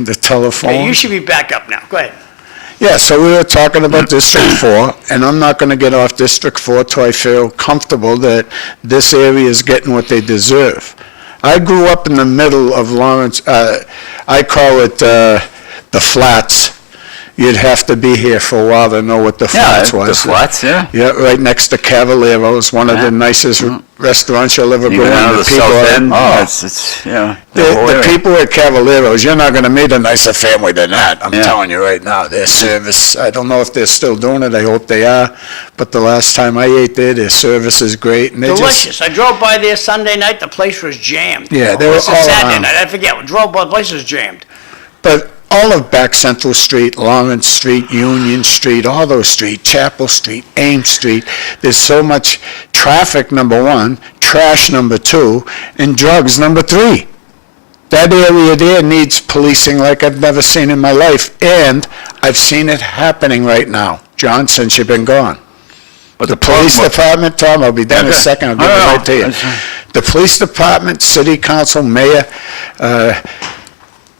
the telephone. Hey, you should be back up now. Go ahead. Yeah, so we were talking about District 4, and I'm not going to get off District 4 till I feel comfortable that this area is getting what they deserve. I grew up in the middle of Lawrence. I call it the Flats. You'd have to be here for a while to know what the Flats was. The Flats, yeah. Yeah, right next to Cavaliero's, one of the nicest restaurants you'll ever go Even out in. of the South End, it's The people at Cavaliero's, you're not going to meet a nicer family than that. I'm telling you right now. Their service, I don't know if they're still doing it. I hope they are. But the last time I ate there, their service is great. And Delicious. I drove by there Sunday night. The place was jammed. Yeah, they were all Saturday around. night. I forget. We drove by. The place was jammed. But all of back Central Street, Lawrence Street, Union Street, all those streets, Chapel Street, Ames Street, there's so much traffic, number one, trash, number two, and drugs, number three. That area there needs policing like I've never seen in my life, and I've seen it happening right now, John, since you've been gone. But the police department, Tom, I'll be done in a second, I'll give it right to you. The police department, city council, mayor,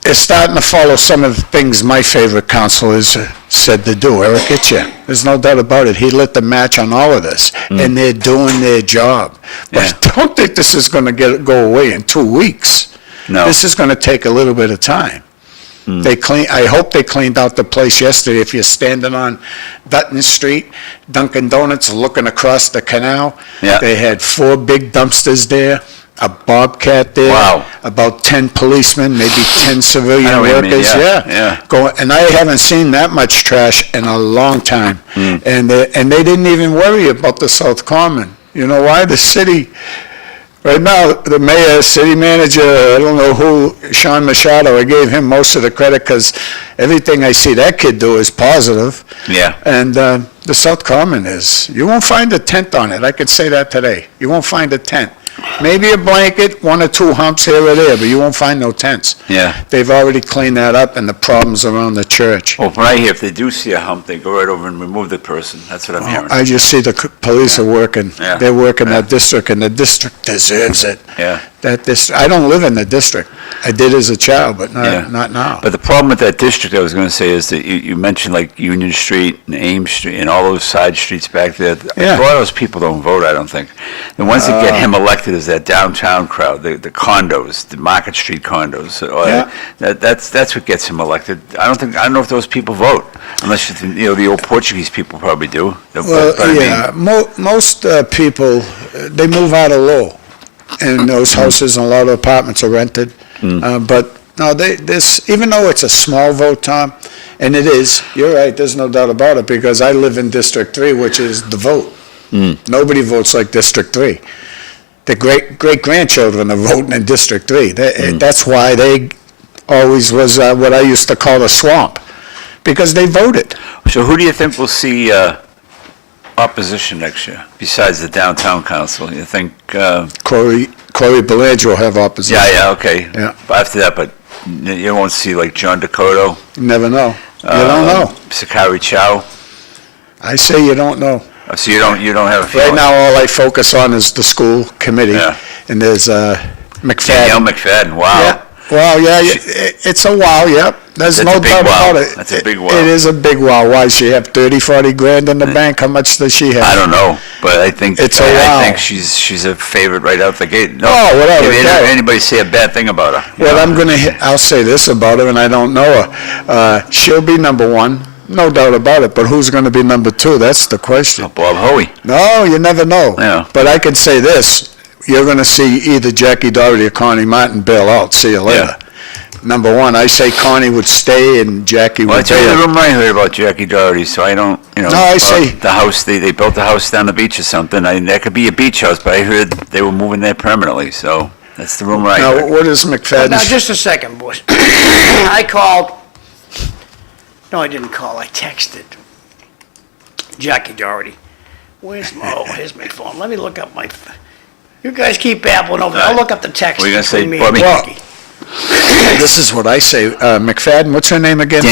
is starting to follow some of the things my favorite councilors said to do. Eric Itcher, there's no doubt about it. He lit the match on all of this, and they're doing their job. But don't think this is going to go away in 2 weeks. No. This is going to take a little bit of time. I hope they cleaned out the place yesterday. If you're standing on Dutton Street, Dunkin' Donuts, looking across the canal, they had 4 big dumpsters there. A bobcat there. Wow. About 10 policemen, maybe 10 civilian workers. And I haven't seen that much trash in a long time. And they didn't even worry about the South Common. You know why? The city, right now, the mayor, city manager, I don't know who, Sean Machado, I gave him most of the credit because everything I see that kid do is positive. Yeah. And the South Common is, you won't find a tent on it. I could say that today. You won't find a tent. Maybe a blanket, 1 or 2 humps here or there, but you won't find no tents. Yeah. They've already cleaned that up, and the problems around the church. Well, from right here, if they do see a hump, they go right over and remove the person. That's what I'm hearing. I just see the police are working. Yeah. They're working that district, and the district deserves it. Yeah. I don't live in the district. I did as a child, but not now. But the problem with that district, I was going to say, is that you mentioned like Union Street and Ames Street and all those side streets back there. A lot of those people don't vote, I don't think. The ones that get him elected is that downtown crowd, the condos, the Market Street condos. That's what gets him elected. I don't know if those people vote, unless the old Portuguese people probably do. Most people, they move out of Lowell. And those houses and a lot of apartments are rented. But no, even though it's a small vote, Tom, and it is, you're right, there's no doubt about it, because I live in District 3, which is the vote. Nobody votes like District 3. The great-grandchildren are voting in District 3. That's why they always was what I used to call a swamp, because they voted. So who do you think will see opposition next year, besides the downtown council? You think Corey Belanger will have opposition. Okay. Yeah. But after that, but you won't see like John Dakota. You never know. You don't know. Sakari Chow. I say you don't know. So you don't have a feeling. Right now, all I focus on is the school committee, and there's McFadden. Danielle McFadden. Wow. Yeah. Well, it's a wow, yep. There's no doubt about it. That's a big wow. It is a big wow. Why, she have 30, 40 grand in the bank? How much does she have? I don't know, but I think it's a wow. I think she's a favorite right out the gate. No, whatever. Anybody say a bad thing about her? Well, I'll say this about her, and I don't know her. She'll be number 1. No doubt about it, but who's going to be number 2? That's the question. Bob Hoey. No, you never know. Yeah. But I can say this. You're going to see either Jackie Doherty or Connie Martin bail out. See you later. Number 1, I say Connie would stay and Jackie would bail. Well, I tell you the rumor I heard about Jackie Doherty, so I don't, No, I say the house, they built a house down the beach or something. That could be a beach house, but I heard they were moving there permanently, so that's the rumor I heard. Now, what is McFadden? Now, just a second, boys. I called. No, I didn't call. I texted Jackie Doherty. Here's my phone. Let me look up my. You guys keep babbling over there. I'll look up the text. What are you going to say, between me Bobby? and Jackie. This is what I say. McFadden, what's her name again?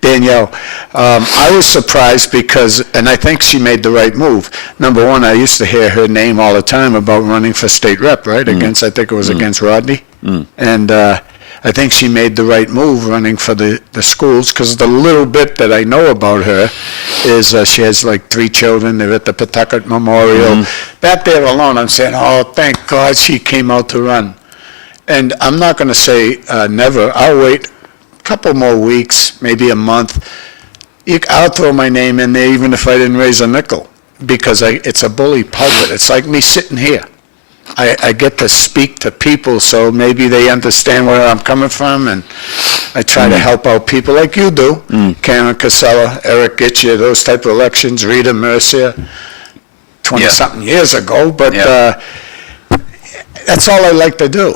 Danielle. I was surprised because, and I think she made the right move. Number 1, I used to hear her name all the time about running for state rep, right? I think it was against Rodney. And I think she made the right move running for the schools, because the little bit that I know about her is she has like 3 children. They're at the Pawtucket Memorial. That there alone, I'm saying, oh, thank God she came out to run. And I'm not going to say never. I'll wait a couple more weeks, maybe a month. I'll throw my name in there even if I didn't raise a nickel, because it's a bully pulpit. It's like me sitting here. I get to speak to people, so maybe they understand where I'm coming from, and I try to help out people like you do. Karen Cassella, Eric Gitcher, those type of elections, Rita Mercier, 20-something years ago, but that's all I like to do.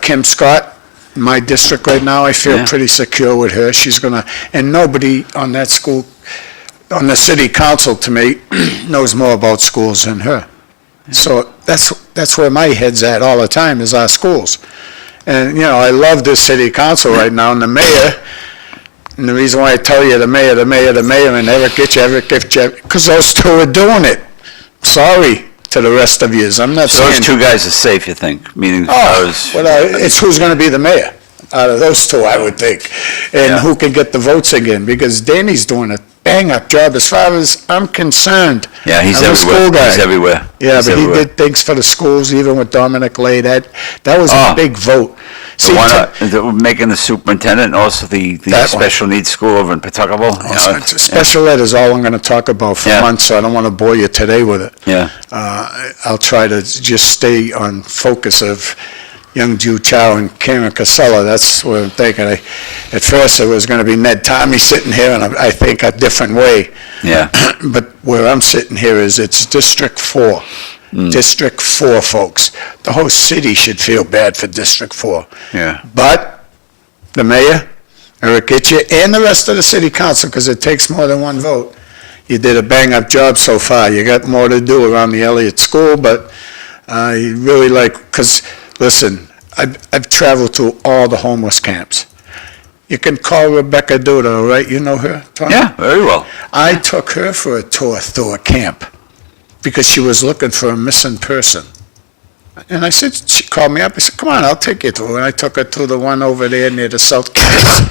Kim Scott, my district right now, I feel pretty secure with her. She's gonna, and nobody on that school, on the city council to me, knows more about schools than her. So that's where my head's at all the time, is our schools. And, I love this city council right now, and the mayor, and the reason why I tell you the mayor, and Eric Gitcher, because those two are doing it. Sorry to the rest of yous, I'm not So saying. those 2 guys are safe, you think? Meaning, It's who's going to be the mayor out of those 2, I would think, and who can get the votes again, because Danny's doing a bang-up job as far as I'm concerned. Yeah, he's I'm a everywhere. school guy. He's everywhere. Yeah, He's but everywhere. he did things for the schools, even with Dominic Lay. That was a big vote. The one making the superintendent, and also the That one. special needs school over in Pawtucket. Special ed is all I'm going to talk about for months, so I don't want to bore you today with it. Yeah. I'll try to just stay on focus of young Ju Chow and Karen Cassella. That's what I'm thinking. At first, it was going to be Ned Tarmey sitting here, and I think a different way. Yeah. But where I'm sitting here it's District 4. District 4, folks. The whole city should feel bad for District 4. Yeah. But the mayor, Eric Gitcher, and the rest of the city council, because it takes more than one vote, you did a bang-up job so far. You got more to do around the Elliott School, but you really because, listen, I've traveled to all the homeless camps. You can call Rebecca Duda, all right? You know her, Tom? Yeah, very well. I took her for a tour through a camp because she was looking for a missing person. And I said, she called me up. I said, come on, I'll take you through. And I took her to the one over there near the South Campus,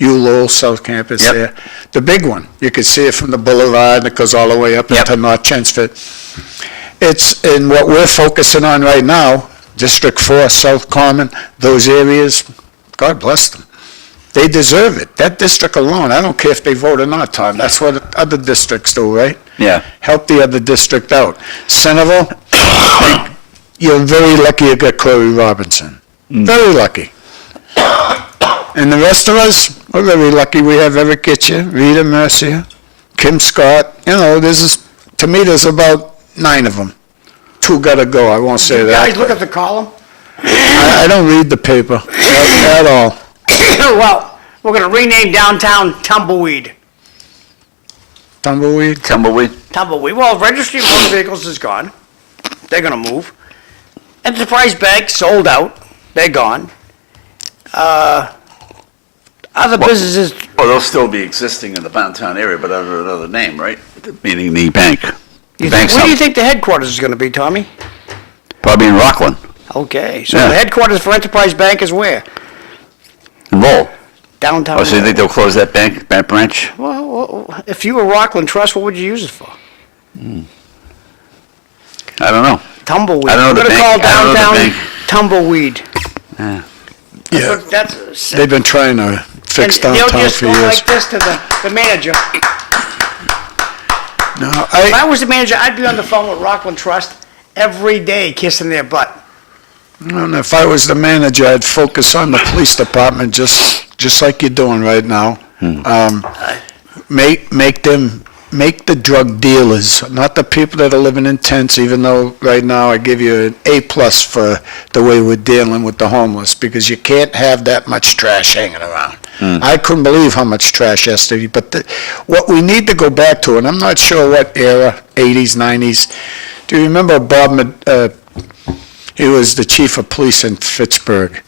Lowell South Campus there. The big one. You can see it from the boulevard. It goes all the way up into North Chelmsford. It's in what we're focusing on right now, District 4, South Common, those areas, God bless them. They deserve it. That district alone, I don't care if they vote or not, Tom. That's what other districts do, right? Yeah. Help the other district out. Centerville, you're very lucky you got Corey Robinson. Very lucky. And the rest of us, we're very lucky we have Eric Gitcher, Rita Mercier, Kim Scott. To me, there's about 9 of them. 2 got to go. I won't say that. Guys, look at the column. I don't read the paper at all. Well, we're going to rename downtown Tumbleweed. Tumbleweed? Tumbleweed. Well, registry of motor vehicles is gone. They're going to move. Enterprise Bank sold out. They're gone. Other businesses, Well, they'll still be existing in the downtown area, but under another name, right? Meaning the bank. where do you think the headquarters is going to be, Tommy? Probably in Rockland. Okay, so Yeah. the headquarters for Enterprise Bank is where? In Lowell. Downtown. Oh, so you think they'll close that branch? Well, if you were Rockland Trust, what would you use it for? I don't know. Tumbleweed. I don't know We're the going to bank. call I don't know the downtown bank. Tumbleweed. Yeah, That's they've been trying to fix and they'll downtown just for go years. like this to the manager. No, If I was the manager, I'd be on the phone with Rockland Trust every day kissing their butt. And if I was the manager, I'd focus on the police department, just like you're doing right now. Make the drug dealers, not the people that are living in tents, even though right now I give you an A+ for the way we're dealing with the homeless, because you can't have that much trash hanging around. I couldn't believe how much trash yesterday, but what we need to go back to, and I'm not sure what era, 80s, 90s, do you remember Bob, he was the chief of police in Fitchburg,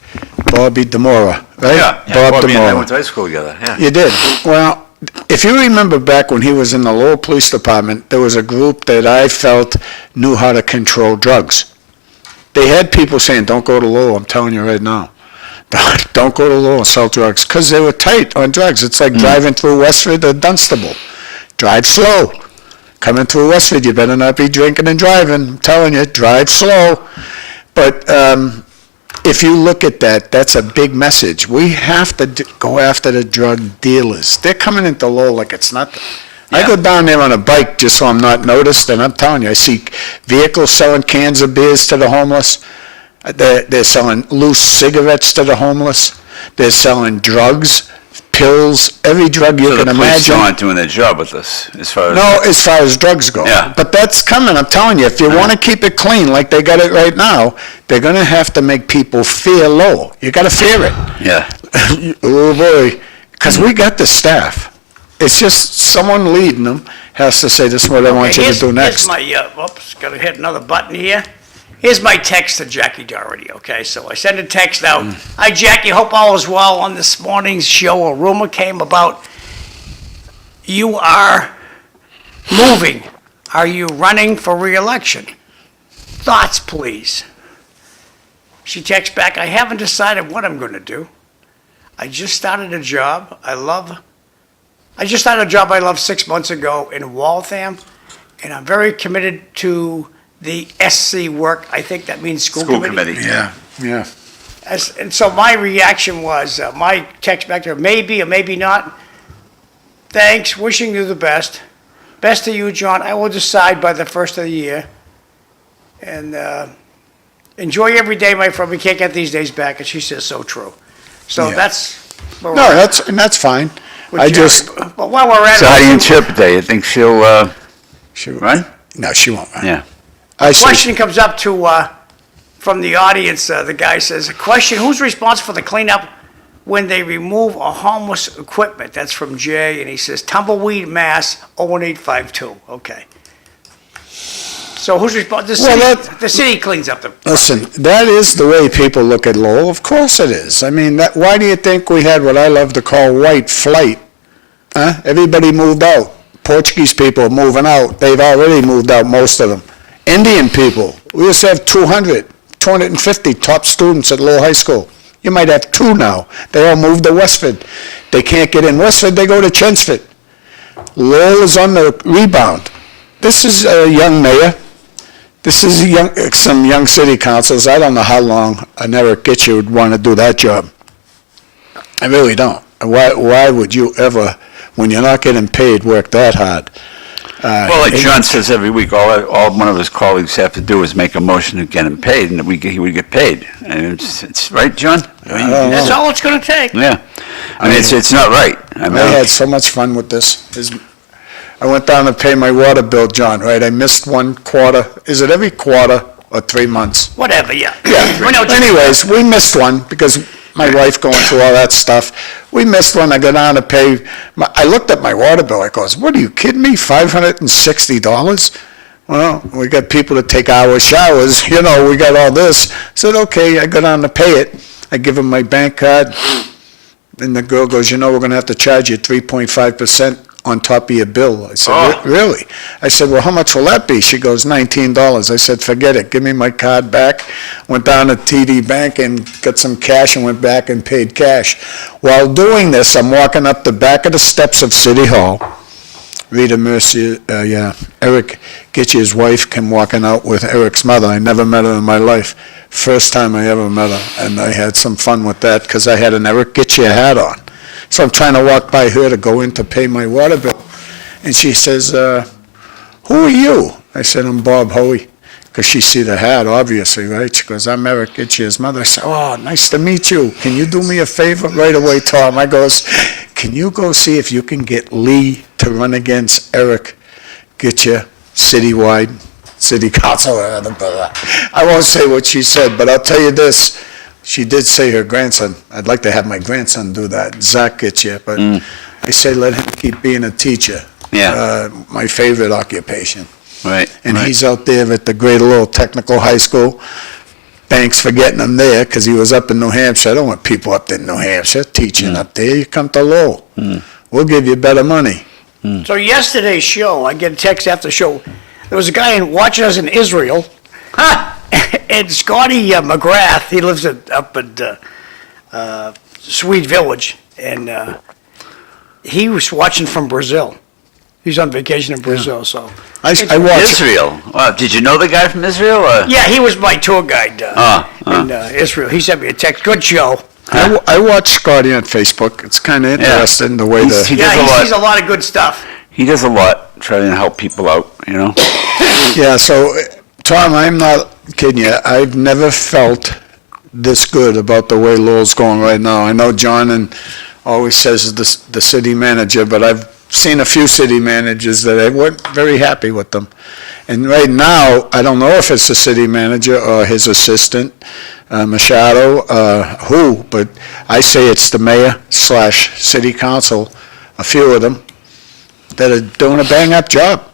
Bobby Demora, right? Yeah. Bob Bobby and I Demora. went to high school together, yeah. You did. Well, if you remember back when he was in the Lowell Police Department, there was a group that I felt knew how to control drugs. They had people saying, don't go to Lowell, I'm telling you right now. Don't go to Lowell and sell drugs, because they were tight on drugs. It's like driving through Westford or Dunstable. Drive slow. Coming through Westford, you better not be drinking and driving. I'm telling you, drive slow. But if you look at that, that's a big message. We have to go after the drug dealers. They're coming into Lowell like it's nothing. I Yeah. go down there on a bike just so I'm not noticed, and I'm telling you, I see vehicles selling cans of beers to the homeless. They're selling loose cigarettes to the homeless. They're selling drugs, pills, every drug you So can the police imagine. aren't doing their job with this, as far as... No, as far as drugs go. Yeah. But that's coming, I'm telling you. If you want to keep it clean like they got it right now, they're going to have to make people fear Lowell. You got to fear it. Yeah. Oh, boy. Because we got the staff. It's just someone leading them has to say, this is what I want you to do next. Here's my, oops, gotta hit another button here. Here's my text to Jackie Doherty, okay? So I send a text out. Hi, Jackie, hope all is well. On this morning's show, a rumor came about you are moving. Are you running for reelection? Thoughts, please. She texts back, I haven't decided what I'm gonna do. I just started a job I love 6 months ago in Waltham, and I'm very committed to the SC work. I think that means school committee. Yeah, yeah. And so my reaction was, my text back to her, maybe or maybe not. Thanks, wishing you the best. Best to you, John. I will decide by the first of the year. And enjoy every day, my friend. We can't get these days back, and she says so true. So Yeah. that's where No, we're that's fine. with I Jerry. just, But while we're at So how do you it, interpret that? You think she'll she, run? no, she won't. Yeah. I see. question comes up from the audience. The guy says, question, who's responsible for the cleanup when they remove a homeless equipment? That's from Jay, and he says, Tumbleweed, Mass. 01852. Okay. So who's responsible? Well, The city cleans up the... Listen, that is the way people look at Lowell. Of course it is. I mean, why do you think we had what I love to call white flight? Huh? Everybody moved out. Portuguese people are moving out. They've already moved out, most of them. Indian people. We used to have 250 top students at Lowell High School. You might have 2 now. They all moved to Westford. They can't get in Westford, they go to Chelmsford. Lowell is on the rebound. This is a young mayor. This is some young city councils. I don't know how long an Eric Gitcher would want to do that job. I really don't. Why would you ever, when you're not getting paid, work that hard? Well, like John says every week, all one of his colleagues have to do is make a motion to get him paid, and he would get paid. And it's right, John? I mean, That's all it's going to take. yeah. I mean, it's not right. I mean, I had so much fun with this. I went down to pay my water bill, John, right? I missed 1 quarter. Is it every quarter or 3 months? Whatever, yeah. Yeah. We know what you- Anyways, we missed one because my wife going through all that stuff. We missed one. I go down to pay. I looked at my water bill. I goes, what are you kidding me? $560? Well, we got people to take hour showers. You know, we got all this. I said, okay, I go down to pay it. I give him my bank card. And the girl goes, you know, we're going to have to charge you 3.5% on top of your bill. I said, really? I said, well, how much will that be? She goes, $19. I said, forget it. Give me my card back. Went down to TD Bank and got some cash and went back and paid cash. While doing this, I'm walking up the back of the steps of City Hall. Rita Mercier, Eric Gitch's wife came walking out with Eric's mother. I never met her in my life. First time I ever met her, and I had some fun with that because I had an Eric Gitche hat on. So I'm trying to walk by her to go in to pay my water bill. And she says, who are you? I said, I'm Bob Hoey. Because she see the hat, obviously, right? She goes, I'm Eric Gitche's mother. I said, oh, nice to meet you. Can you do me a favor? Right away, Tom. I goes, can you go see if you can get Lee to run against Eric Gitche citywide? City council. I won't say what she said, but I'll tell you this. She did say her grandson, I'd like to have my grandson do that, Zach Gitche, but I say let him keep being a teacher. Yeah. My favorite occupation. right. And right. he's out there at the Greater Lowell Technical High School. Thanks for getting him there, because he was up in New Hampshire. I don't want people up there in New Hampshire teaching up there. You come to Lowell. We'll give you better money. So yesterday's show, I get a text after the show. There was a guy watching us in Israel, and Scotty McGrath, he lives up at Sweet Village, and he was watching from Brazil. He's on vacation in Brazil, so. I watched, Israel. Wow, did you know the guy from Israel? Or? Yeah, he was my tour guide in Israel. He sent me a text. Good show. I watch Scotty on Facebook. It's kind of interesting the way He Yeah, does a he lot. sees a lot of good stuff. He does a lot trying to help people out, you know? Yeah, so, Tom, I'm not kidding you. I've never felt this good about the way Lowell's going right now. I know John always says the city manager, but I've seen a few city managers that I weren't very happy with them. And right now, I don't know if it's the city manager or his assistant, Machado, but I say it's the mayor/city council, a few of them, that are doing a bang-up job.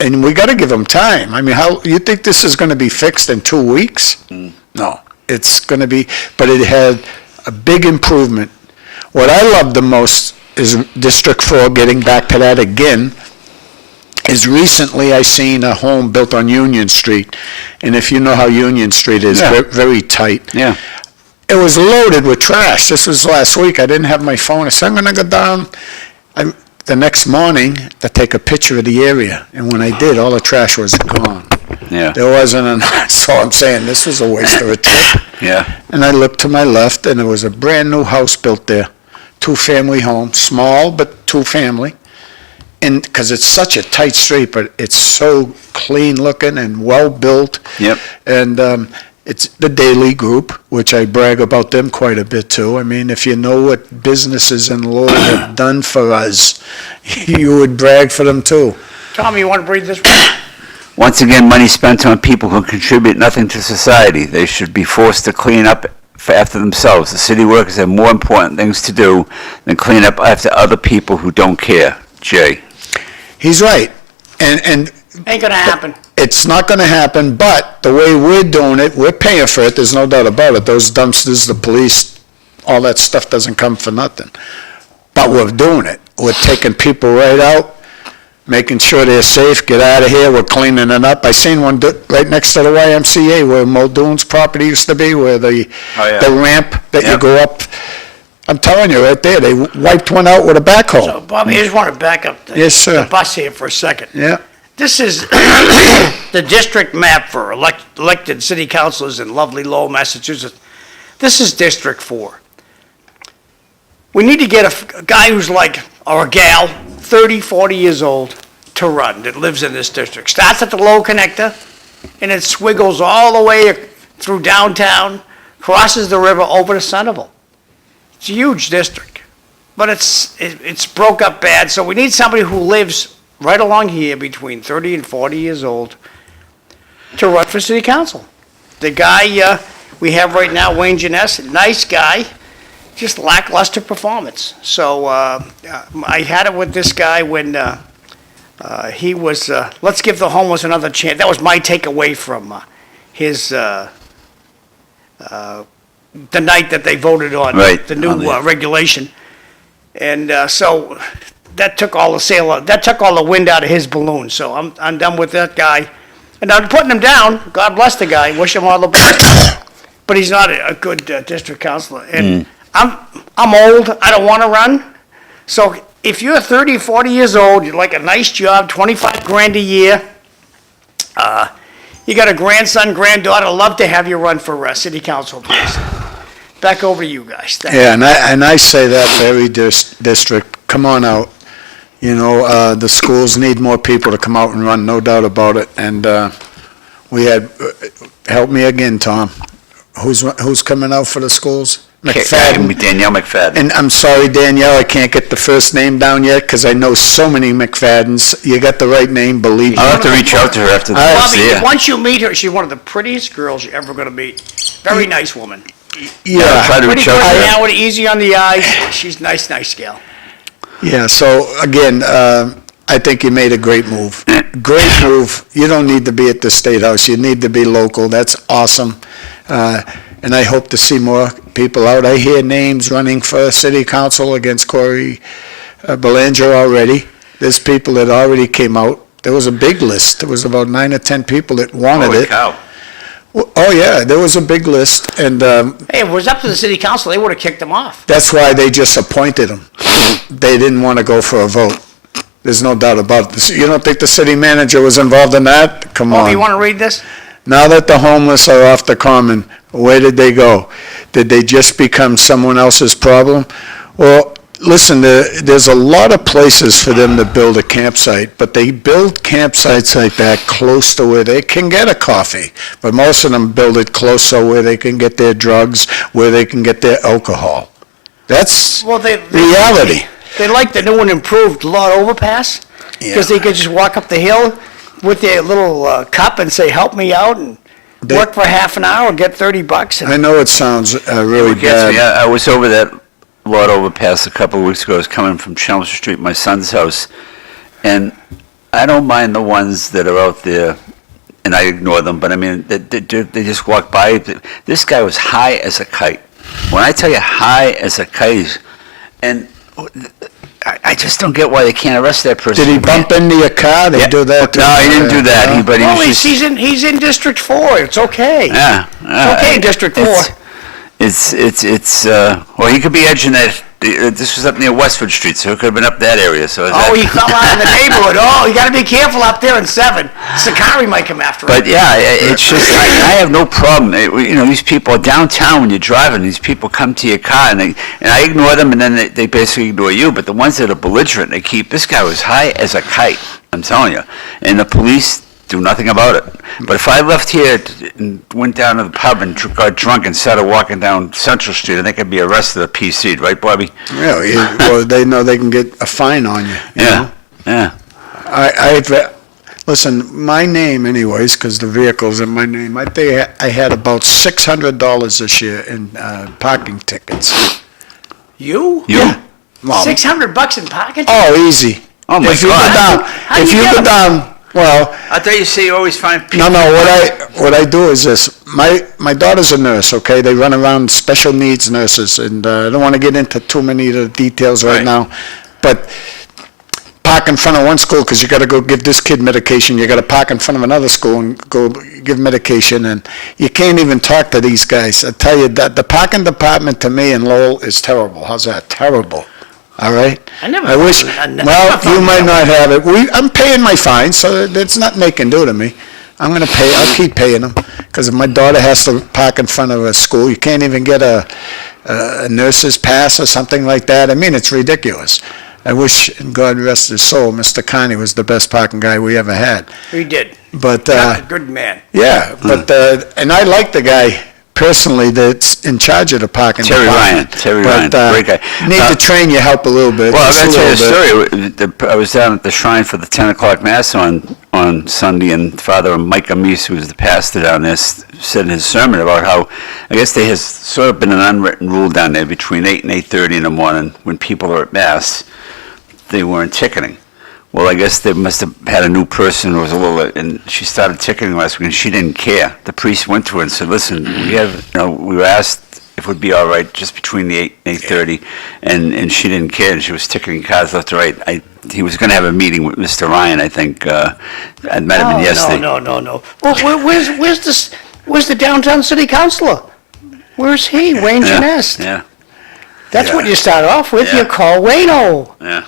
And we got to give them time. I mean, how you think this is going to be fixed in 2 weeks? No, it's going to be, but it had a big improvement. What I love the most is District 4, getting back to that again, is recently I seen a home built on Union Street. And if you know how Union Street is, very tight. Yeah. It was loaded with trash. This was last week. I didn't have my phone. I said, I'm going to go down the next morning to take a picture of the area. And when I did, all the trash was gone. Yeah. There wasn't so I'm saying this was a waste of a trip. Yeah. And I looked to my left, and there was a brand-new house built there. Two-family home, small, but two-family. And because it's such a tight street, but it's so clean-looking and well-built. Yep. And it's the Daily Group, which I brag about them quite a bit, too. I mean, if you know what businesses in Lowell have done for us, you would brag for them, too. Tommy, you want to breathe this? Once again, money spent on people who contribute nothing to society. They should be forced to clean up after themselves. The city workers have more important things to do than clean up after other people who don't care. Jay. He's right. And Ain't gonna happen. it's not going to happen, but the way we're doing it, we're paying for it, there's no doubt about it. Those dumpsters, the police, all that stuff doesn't come for nothing. But we're doing it. We're taking people right out, making sure they're safe, get out of here, we're cleaning it up. I seen one right next to the YMCA where Muldoon's property used to be, where the ramp that you go up. I'm telling you, right there, they wiped one out with a backhoe. So, Bobby, I just want to back up Yes, sir. the bus here for a second. Yeah. This is the district map for elected city councilors in lovely Lowell, Massachusetts. This is District 4. We need to get a guy who's like, or a gal, 30, 40 years old, to run, that lives in this district. Starts at the Lowell Connector, and it swiggles all the way through downtown, crosses the river over to Centerville. It's a huge district, but it's broke up bad, so we need somebody who lives right along here between 30 and 40 years old to run for city council. The guy we have right now, Wayne Janess, nice guy, just lackluster performance. So I had it with this guy when he was, let's give the homeless another chance. That was my takeaway from his the night that they voted on the new regulation. And so that took all the wind out of his balloon. So I'm done with that guy. And I'm putting him down. God bless the guy. Wish him all the best. But he's not a good district councilor. And I'm old. I don't want to run. So if you're 30, 40 years old, you like a nice job, 25 grand a year, you got a grandson, granddaughter, love to have you run for city council, please. Back over to you guys. Thank you. Yeah, and I say that for every district, come on out. You know, the schools need more people to come out and run, no doubt about it. And we had, help me again, Tom, who's coming out for the schools? McFadden. Danielle McFadden. And I'm sorry, Danielle, I can't get the first name down yet, because I know so many McFaddens. You got the right name, believe me. I'll have to reach out to her after this. Bobby, once you meet her, she's one of the prettiest girls you're ever going to meet. Very nice woman. Yeah. Try to Pretty reach out to her. personality, easy on the eyes. She's nice gal. Yeah, so again, I think you made a great move. Great move. You don't need to be at the State House. You need to be local. That's awesome. And I hope to see more people out. I hear names running for city council against Corey Belanger already. There's people that already came out. There was a big list. There was about 9 or 10 people that wanted Holy it. cow. Oh, yeah, there was a big list, and Hey, if it was up to the city council, they would have kicked him off. that's why they just appointed him. They didn't want to go for a vote. There's no doubt about this. You don't think the city manager was involved in that? Come Oh, you on. want to read this? Now that the homeless are off the common, where did they go? Did they just become someone else's problem? Well, listen, there's a lot of places for them to build a campsite, but they build campsites like that close to where they can get a coffee. But most of them build it close so where they can get their drugs, where they can get their alcohol. That's Well, reality. They like the new and improved Lord Overpass, because they could just walk up the hill with their little cup and say, help me out, and work for half an hour, get $30. I know it sounds really What gets me, bad. I was over that Lord Overpass a couple of weeks ago. I was coming from Chelmsford Street, my son's house, and I don't mind the ones that are out there, and I ignore them, but I mean, they just walk by. This guy was high as a kite. When I tell you high as a kite, and I just don't get why they can't arrest that person. Did he bump into your car? They do that too. No, he didn't do that. No? But he Well, was just, he's in District 4, it's okay. yeah. It's okay in District 4. Well, he could be edging that. This was up near Westford Street, so it could have been up that area. So Oh, he fell out in the neighborhood. Oh, you got to be careful up there in 7. Sakari might come after him. But yeah, it's just I have no problem. You know, these people downtown when you're driving, these people come to your car and I ignore them, and then they basically ignore you. But the ones that are belligerent, they keep. This guy was high as a kite. I'm telling you, and the police do nothing about it. But if I left here and went down to the pub and got drunk and started walking down Central Street, I think I'd be arrested or PC'd, right, Bobby? Really? Well, they know they can get a fine on you. You know? Yeah. Listen, my name anyways, because the vehicle's in my name, I think I had about $600 this year in parking tickets. You? You? Well, $600 in pocket? oh, easy. Oh, my If you God. go down, How do if you you get go 'em? down, well, I thought you say you always find people. no, what I do is this. My daughter's a nurse, okay? They run around special needs nurses, and I don't want to get into too many of the details right Right. now. But park in front of one school because you got to go give this kid medication. You got to park in front of another school and go give medication, and you can't even talk to these guys. I tell you that the parking department to me in Lowell is terrible. How's that? Terrible. All right. I wish. never Well, thought you might that. not have it. I'm paying my fine, so it's nothing they can do to me. I'm going to pay. I'll keep paying them because if my daughter has to park in front of a school, you can't even get a nurse's pass or something like that. I mean, it's ridiculous. I wish, and God rest his soul, Mr. Connie was the best parking guy we ever had. He did. But Good man. yeah, but and I like the guy personally that's in charge of the parking Terry department. Terry But, Ryan, great guy. Need to train your help a little bit. Well, I'm just going to tell you a little bit. story. I was down at the shrine for the 10 o'clock mass on Sunday, and Father Mike Amis, who was the pastor down there, said in his sermon about how, I guess there has sort of been an unwritten rule down there between 8 and 8:30 in the morning when people are at mass, they weren't ticketing. Well, I guess they must have had a new person who was a little, and she started ticketing last week, and she didn't care. The priest went to her and said, listen, we were asked if it would be all right just between the 8 and 8:30, and she didn't care, and she was ticketing cards left to right. He was going to have a meeting with Mr. Ryan, I think, it might have been yesterday. No. Well, where's the downtown city councilor? Where's he? Wayne Yeah, Genest. yeah, That's what you start off with. Yeah. You call Wayno. yeah.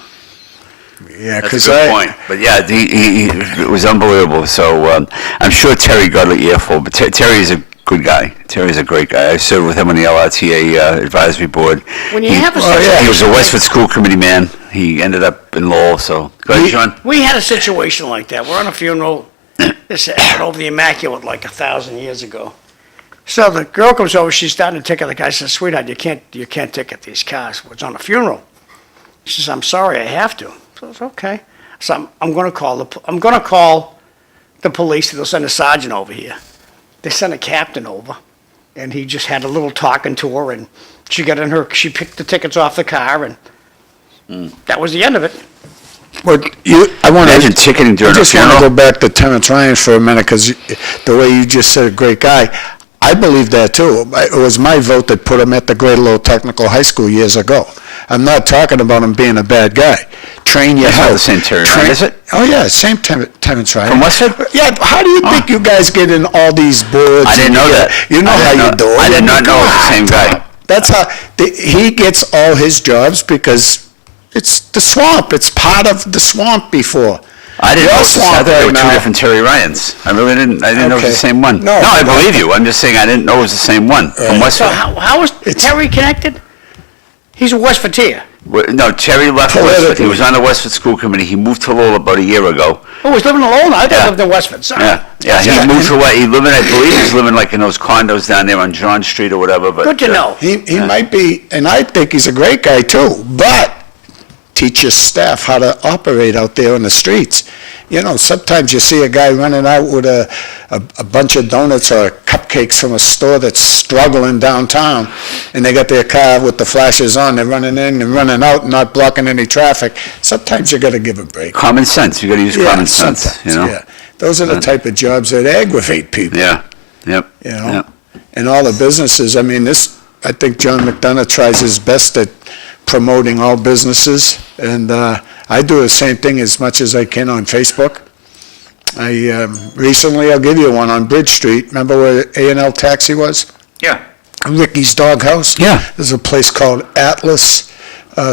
Yeah, That's because a good point. But yeah, it was unbelievable. So I'm sure Terry got an earful, but Terry's a good guy. Terry's a great guy. I served with him on the LRTA advisory board. When you have a He was a situation Westford School Committee man. He ended up in Lowell, so go ahead, John. We had a situation like that. We're on a funeral. This happened over the Immaculate like 1,000 years ago. So the girl comes over. She's starting to ticket. The guy says, "Sweetheart, you can't ticket these cars. It's on a funeral." She says, "I'm sorry, I have to." So it's okay. So I'm going to call the police. They'll send a sergeant over here. They sent a captain over, and he just had a little talking to her, and she got in her. She picked the tickets off the car, and that was the end of it. But I want Imagine to. ticketing I during a just want to funeral. go back to Terrence Ryan for a minute because the way you just said, great guy. I believe that too. It was my vote that put him at the Greater Lowell Technical High School years ago. I'm not talking about him being a bad guy. train your That's not health. the same Terry Ryan, is it? Oh, yeah, same Terrence Ryan. From Westford? Yeah, how do you think you guys get in all these boards? I didn't and know you that. get- You know I how didn't you know- do it. I did not know it was the Come same on, guy. Tom. That's how, he gets all his jobs because it's the swamp. It's part of the swamp before. I didn't Your know. I swamp thought there were right two now. different Terry Ryans. I really didn't. I didn't know it was Okay. the same one. No, I no. believe you. I'm just saying I didn't know it was the same one from Right. Westford. So how is Terry connected? He's a Westfordier. No, Terry left Politically. Westford. He was on the Westford School Committee. He moved to Lowell about a year ago. Oh, he's living alone? I thought Yeah. he lived in Westford. Sorry. Yeah. He Yeah. moved to what? He living. I believe he's living like in those condos down there on John Street or whatever. But Good to know. He might be, and I think he's a great guy too, but teach your staff how to operate out there on the streets. You know, sometimes you see a guy running out with a bunch of donuts or cupcakes from a store that's struggling downtown, and they got their car with the flashes on, they're running in and running out, not blocking any traffic. Sometimes you gotta give a break. Common sense. You got to use common sense. sometimes, You know. yeah. Those are the type of jobs that aggravate people. Yeah. Yep. You know? Yep. And all the businesses, I mean, I think John McDonough tries his best at promoting all businesses, and I do the same thing as much as I can on Facebook. Recently, I'll give you one on Bridge Street. Remember where A&L Taxi was? Yeah. Ricky's Doghouse? Yeah. There's a place called Atlas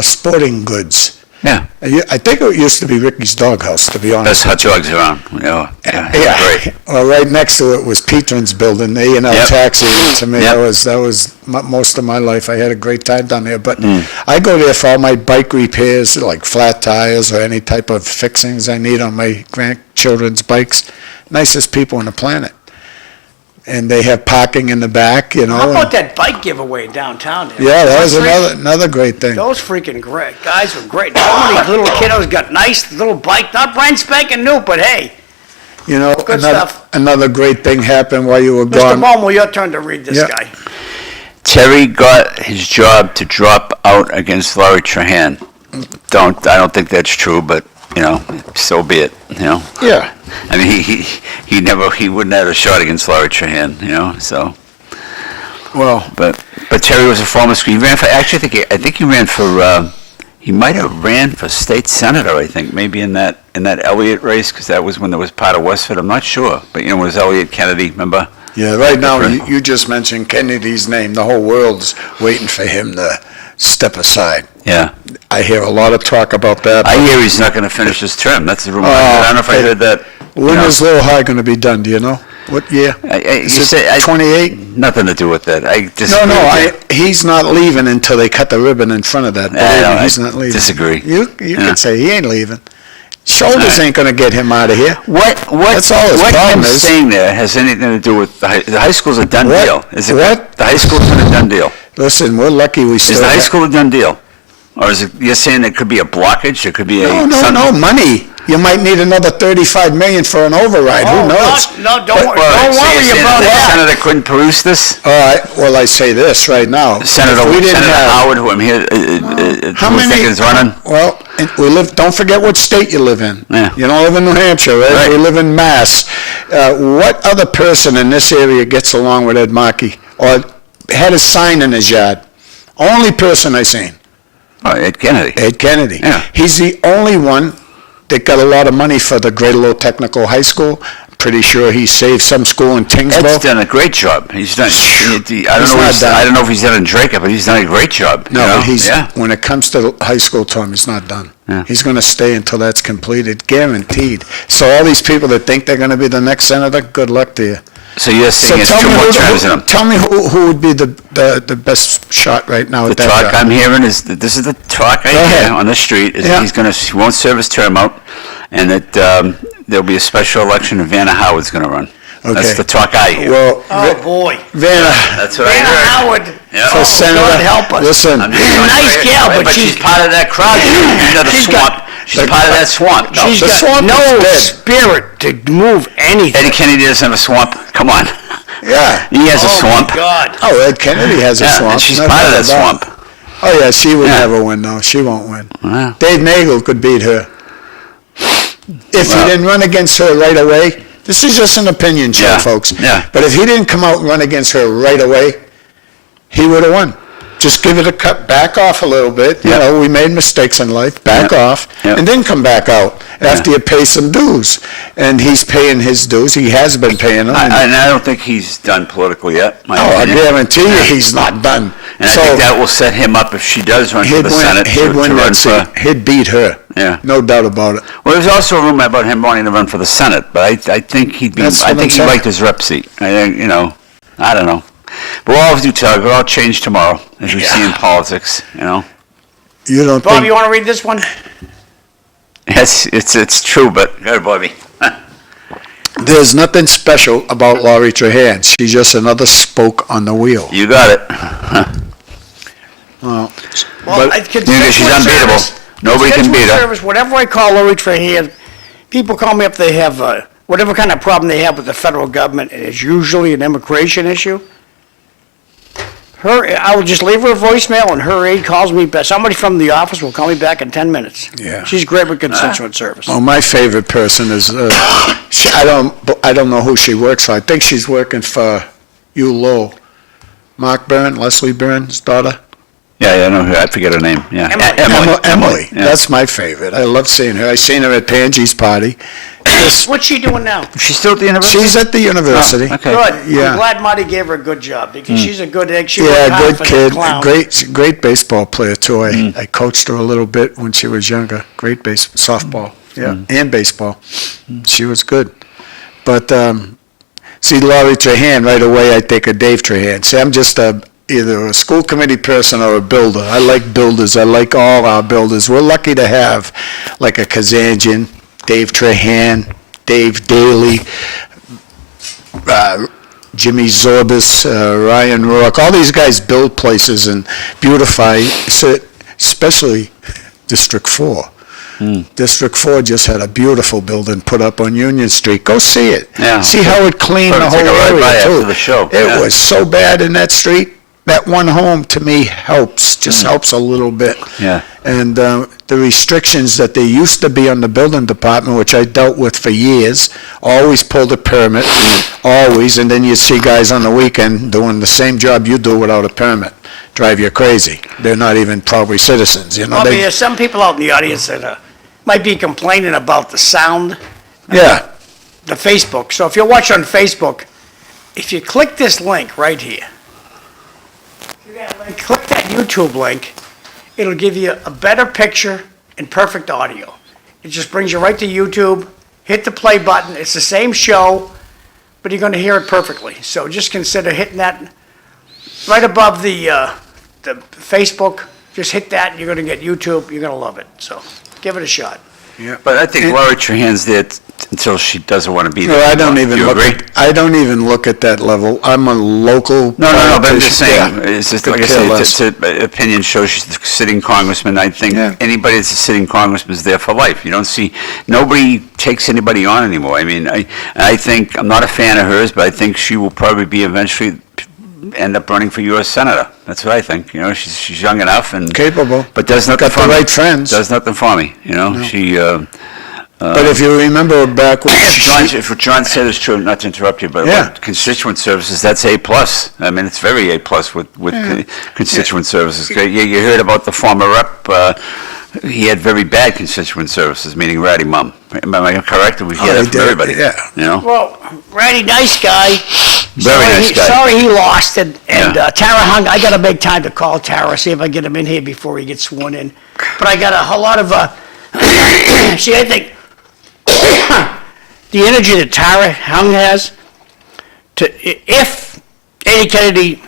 Sporting Goods. Yeah. I think it used to be Ricky's Doghouse, to be honest. Best hot dogs around. You know. Yeah. Great. Well, right next to it was Petron's building, the A&L Yep. Taxi. And to me, Yep. that was most of my life. I had a great time down there. But I go there for all my bike repairs, like flat tires or any type of fixings I need on my grandchildren's bikes. Nicest people on the planet. And they have parking in the back, you know. How about and- that bike giveaway downtown there? Yeah, that was Those another great thing. Those freaking great guys were great. So many little kiddos got nice little bike, not brand spanking new, but hey, You know, Good stuff. another great thing happened while you were Mr. gone. Bomil, your turn to read this Yeah. guy. Terry got his job to drop out against Laurie Trahan. I don't think that's true, but you know, so be it. You know. Yeah. I mean, he wouldn't have a shot against Laurie Trahan. You know, so. Well, But Terry was a former school. He ran for. Actually, I think he ran for. He might have ran for state senator. I think maybe in that Elliott race, because that was when there was part of Westford. I'm not sure, but you know, it was Elliott Kennedy. Remember? yeah, right now, Right. you just mentioned Kennedy's name. The whole world's waiting for him to step aside. Yeah. I hear a lot of talk about that. I hear he's not going to finish his term. That's the rumor. Oh, I don't know if I hey, heard that. you When know. is Little High going to be done, do you know? What year? Is You it say 28? nothing to do with that. I No, disagree. with you. he's not leaving until they cut the ribbon in front of that. Believe no, me, he's I not leaving. disagree. You Yeah. can say he ain't leaving. Shoulders All right. ain't going to get him out of here. What That's all his what problem him is. saying there has anything to do with the high school's a done What? deal? Is it What? the high school's a done deal? Listen, we're lucky we still Is the high have- school a done deal, or is it you're saying there could be a blockage? There could be a No, money. You might need another 35 million for an override. Oh, Who knows? No, don't worry So you're saying about the that. senator couldn't peruse this. All right. Well, I say this right now. Senator If we didn't Senator have- Howard, who I'm here, How who many? think is running. Well, we live. Don't forget what state you live in. Yeah. You don't live in New Hampshire, right? Right. We live in Mass. What other person in this area gets along with Ed Markey or had a sign in his yard? Only person I seen. Oh, Ed Kennedy. Ed Kennedy. Yeah. He's the only one that got a lot of money for the Greater Lowell Technical High School. Pretty sure he saved some school in Tingsboro. Ed's done a great job. He's done. not done. I don't know if he's done in Draco, but he's done a great job. No, you know? but he's, Yeah. when it comes to high school, Tom, he's not done. Yeah. He's going to stay until that's completed, guaranteed. So all these people that think they're going to be the next senator, good luck to you. So you're So saying it's tell two me, more terms in him. tell me who would be the best shot right now The at that talk job. I'm hearing is that this is the talk I Go ahead. hear on the street is Yeah. he won't serve his term out, and that there'll be a special election and Vanna Howard's going to run. That's Okay. the talk I hear. Well, Oh, boy. Vanna, That's what I Vanna heard. Howard. Yeah. for Oh, senator, God help us. listen, I'm just going Nice for it. gal, but she's she's- part of that crowd. You know, the She's swamp. got- She's part of that swamp. No, She's the got swamp no is dead. spirit to move anything. Eddie Kennedy doesn't have a swamp. Come on. yeah. He has a Oh, swamp. my God. Oh, Ed Kennedy has a Yeah, swamp. and she's no part of doubt that about it. swamp. Oh, yeah, she would Yeah. never win, though. She won't win. Wow. Dave Nagel could beat her. If Well- he didn't run against her right away, this is just an opinion show, Yeah, folks. yeah. But if he didn't come out and run against her right away, he would have won. Just give it a cut, back off a little bit. You Yeah. know, we made mistakes in life, back Yeah. off, Yeah. and then come back out after you pay some dues. And he's paying his dues. He has been paying them. And I don't think he's done politically yet. My Oh, I opinion. guarantee you he's not done. And I So think that will set him up if she does run for the Senate he'd to win run that for. seat. He'd beat her. Yeah. No doubt about it. Well, there's also a rumor about him wanting to run for the Senate, but I think he'd be. That's I what think I'm he saying. liked his rep seat. I think I don't know. But we'll all do tell. It'll all change tomorrow, as we see in politics. You don't Bob, think... you want to read this one? Yes, it's true. But go ahead, Bobby. There's nothing special about Laurie Trahan. She's just another spoke on the wheel. You got it. Well, But- She's unbeatable. Nobody can beat her. Service, whatever I call Laurie Trahan, people call me up, they have, whatever kind of problem they have with the federal government, and it's usually an immigration issue. I will just leave her a voicemail, and her aide calls me back. Somebody from the office will call me back in 10 minutes. Yeah. She's great with constituent service. Well, my favorite person is, I don't know who she works for. I think she's working for ULO. Mark Byrne, Leslie Byrne's daughter. Yeah, I know her. I forget her name. Yeah, Emily. Yeah. That's my favorite. I love seeing her. I seen her at Pangy's party. What's she doing now? She's still at the university. She's at the university. Oh, okay. Good. Yeah. I'm glad Marty gave her a good job, because she's a good egg. She Yeah, worked hard good for kid. that clown. Great baseball player too. I coached her a little bit when she was younger. Great softball. Yeah, and baseball. She was good. But see, Laurie Trahan right away. I think of Dave Trahan. See, I'm just either a school committee person or a builder. I like builders. I like all our builders. We're lucky to have like a Kazanjian, Dave Trahan, Dave Daly, Jimmy Zorbis, Ryan Rourke. All these guys build places and beautify, especially District 4. District 4 just had a beautiful building put up on Union Street. Go see it. Yeah. See how it cleaned the Take whole a ride by area, after too. the show. It Yeah. was so bad in that street. That one home, to me, helps, just helps a little bit. Yeah. And the restrictions that there used to be on the building department, which I dealt with for years, always pulled a permit, always, and then you see guys on the weekend doing the same job you do without a permit. Drive you crazy. They're not even probably citizens, you know. Bobby, They- there's some people out in the audience that might be complaining about the sound, Yeah, the Facebook. So if you watch on Facebook, if you click this link right here, click that YouTube link, it'll give you a better picture and perfect audio. It just brings you right to YouTube, hit the play button, it's the same show, but you're gonna hear it perfectly. So just consider hitting that right above the Facebook, just hit that, and you're gonna get YouTube, you're gonna love it, so give it a shot. But I think Laurie Trahan's there until she doesn't want to be no, there. I don't Do even you look agree? I don't even look at that level. I'm a local No, but I'm just politician. saying, Yeah. it's just, Could like I care said, less. it's an opinion show. She's the sitting congressman. I think Yeah. anybody that's a sitting congressman is there for life. You don't see, nobody takes anybody on anymore. I mean, I think, I'm not a fan of hers, but I think she will probably be eventually end up running for U.S. Senator. That's what I think. She's young enough and Capable. but does nothing Got for the me. right friends. Does nothing for me. She. But if you remember back when If what John said is true, not to interrupt you, but Yeah. with constituent services, that's A+. I mean, it's very A+ with constituent services. You heard about the former rep, he had very bad constituent services, meaning ratty mum. Am I correct? We hear he that from did, everybody. yeah. Well, Randy, nice guy. Very nice guy. Sorry he lost, and Yeah. Tara Hung, I gotta make time to call Tara, see if I get him in here before he gets sworn in. But I got a whole lot of, see, I think, the energy that Tara Hung has, if Eddie Kennedy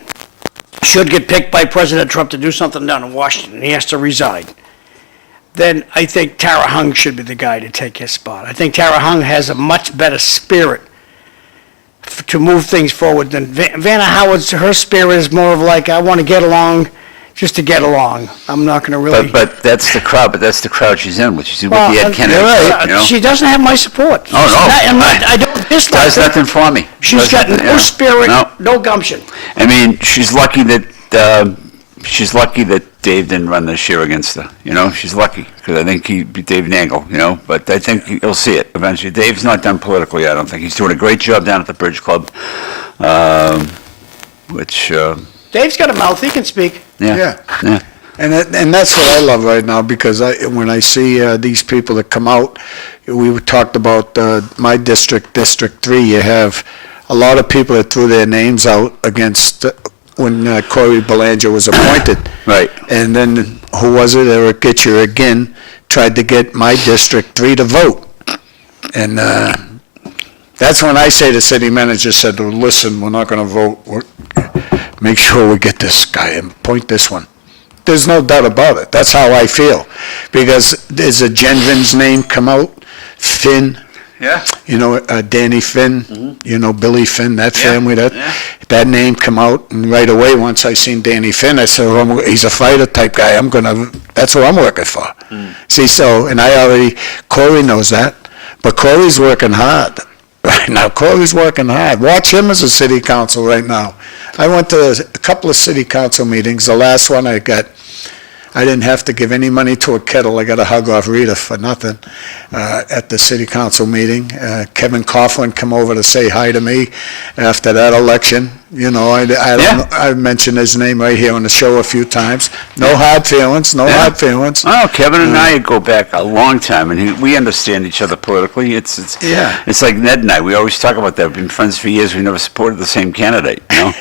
should get picked by President Trump to do something down in Washington, and he has to resign, then I think Tara Hung should be the guy to take his spot. I think Tara Hung has a much better spirit to move things forward than Vanna Howard's. Her spirit is more of like, I want to get along just to get along. I'm not going to really. But that's the crowd. But that's the crowd she's in, which is with Well, the Ed Kennedy. you're right. You know? She doesn't have my support. Oh, no. I don't dislike Does her. nothing for me. She's Does got nothing, no yeah. spirit, No. no gumption. I mean, she's lucky that Dave didn't run this year against her. She's lucky because I think he beat Dave Nangle. But I think he'll see it eventually. Dave's not done politically. I don't think he's doing a great job down at the Bridge Club, which Dave's got a mouth, he can speak. Yeah. And that's what I love right now, because when I see these people that come out, we talked about my district, District 3, you have a lot of people that threw their names out against when Corey Belanger was appointed. Right. And then, who was it, Eric Gitcher again, tried to get my District 3 to vote. And that's when I say the city manager said, well, listen, we're not going to vote. Make sure we get this guy and appoint this one. There's no doubt about it. That's how I feel. Because there's a Genvin's name come out, Finn, Yeah. you know, Danny Finn, you know, Billy Finn, that Yeah, family, yeah. that name come out, and right away, once I seen Danny Finn, I said, well, he's a fighter type guy, that's who I'm working for. See, so, and Corey knows that, but Corey's working hard. Right now, Corey's working hard. Watch him as a city council right now. I went to a couple of city council meetings. The last one I didn't have to give any money to a kettle. I got a hug off Rita for nothing at the city council meeting. Kevin Coughlin come over to say hi to me after that election. You know, I don't know, I mentioned his name right here on the show a few times. No hard feelings, hard feelings. Oh, Kevin and I go back a long time, and we understand each other politically. It's like Ned and I. We always talk about that. We've been friends for years. We never supported the same candidate, you know.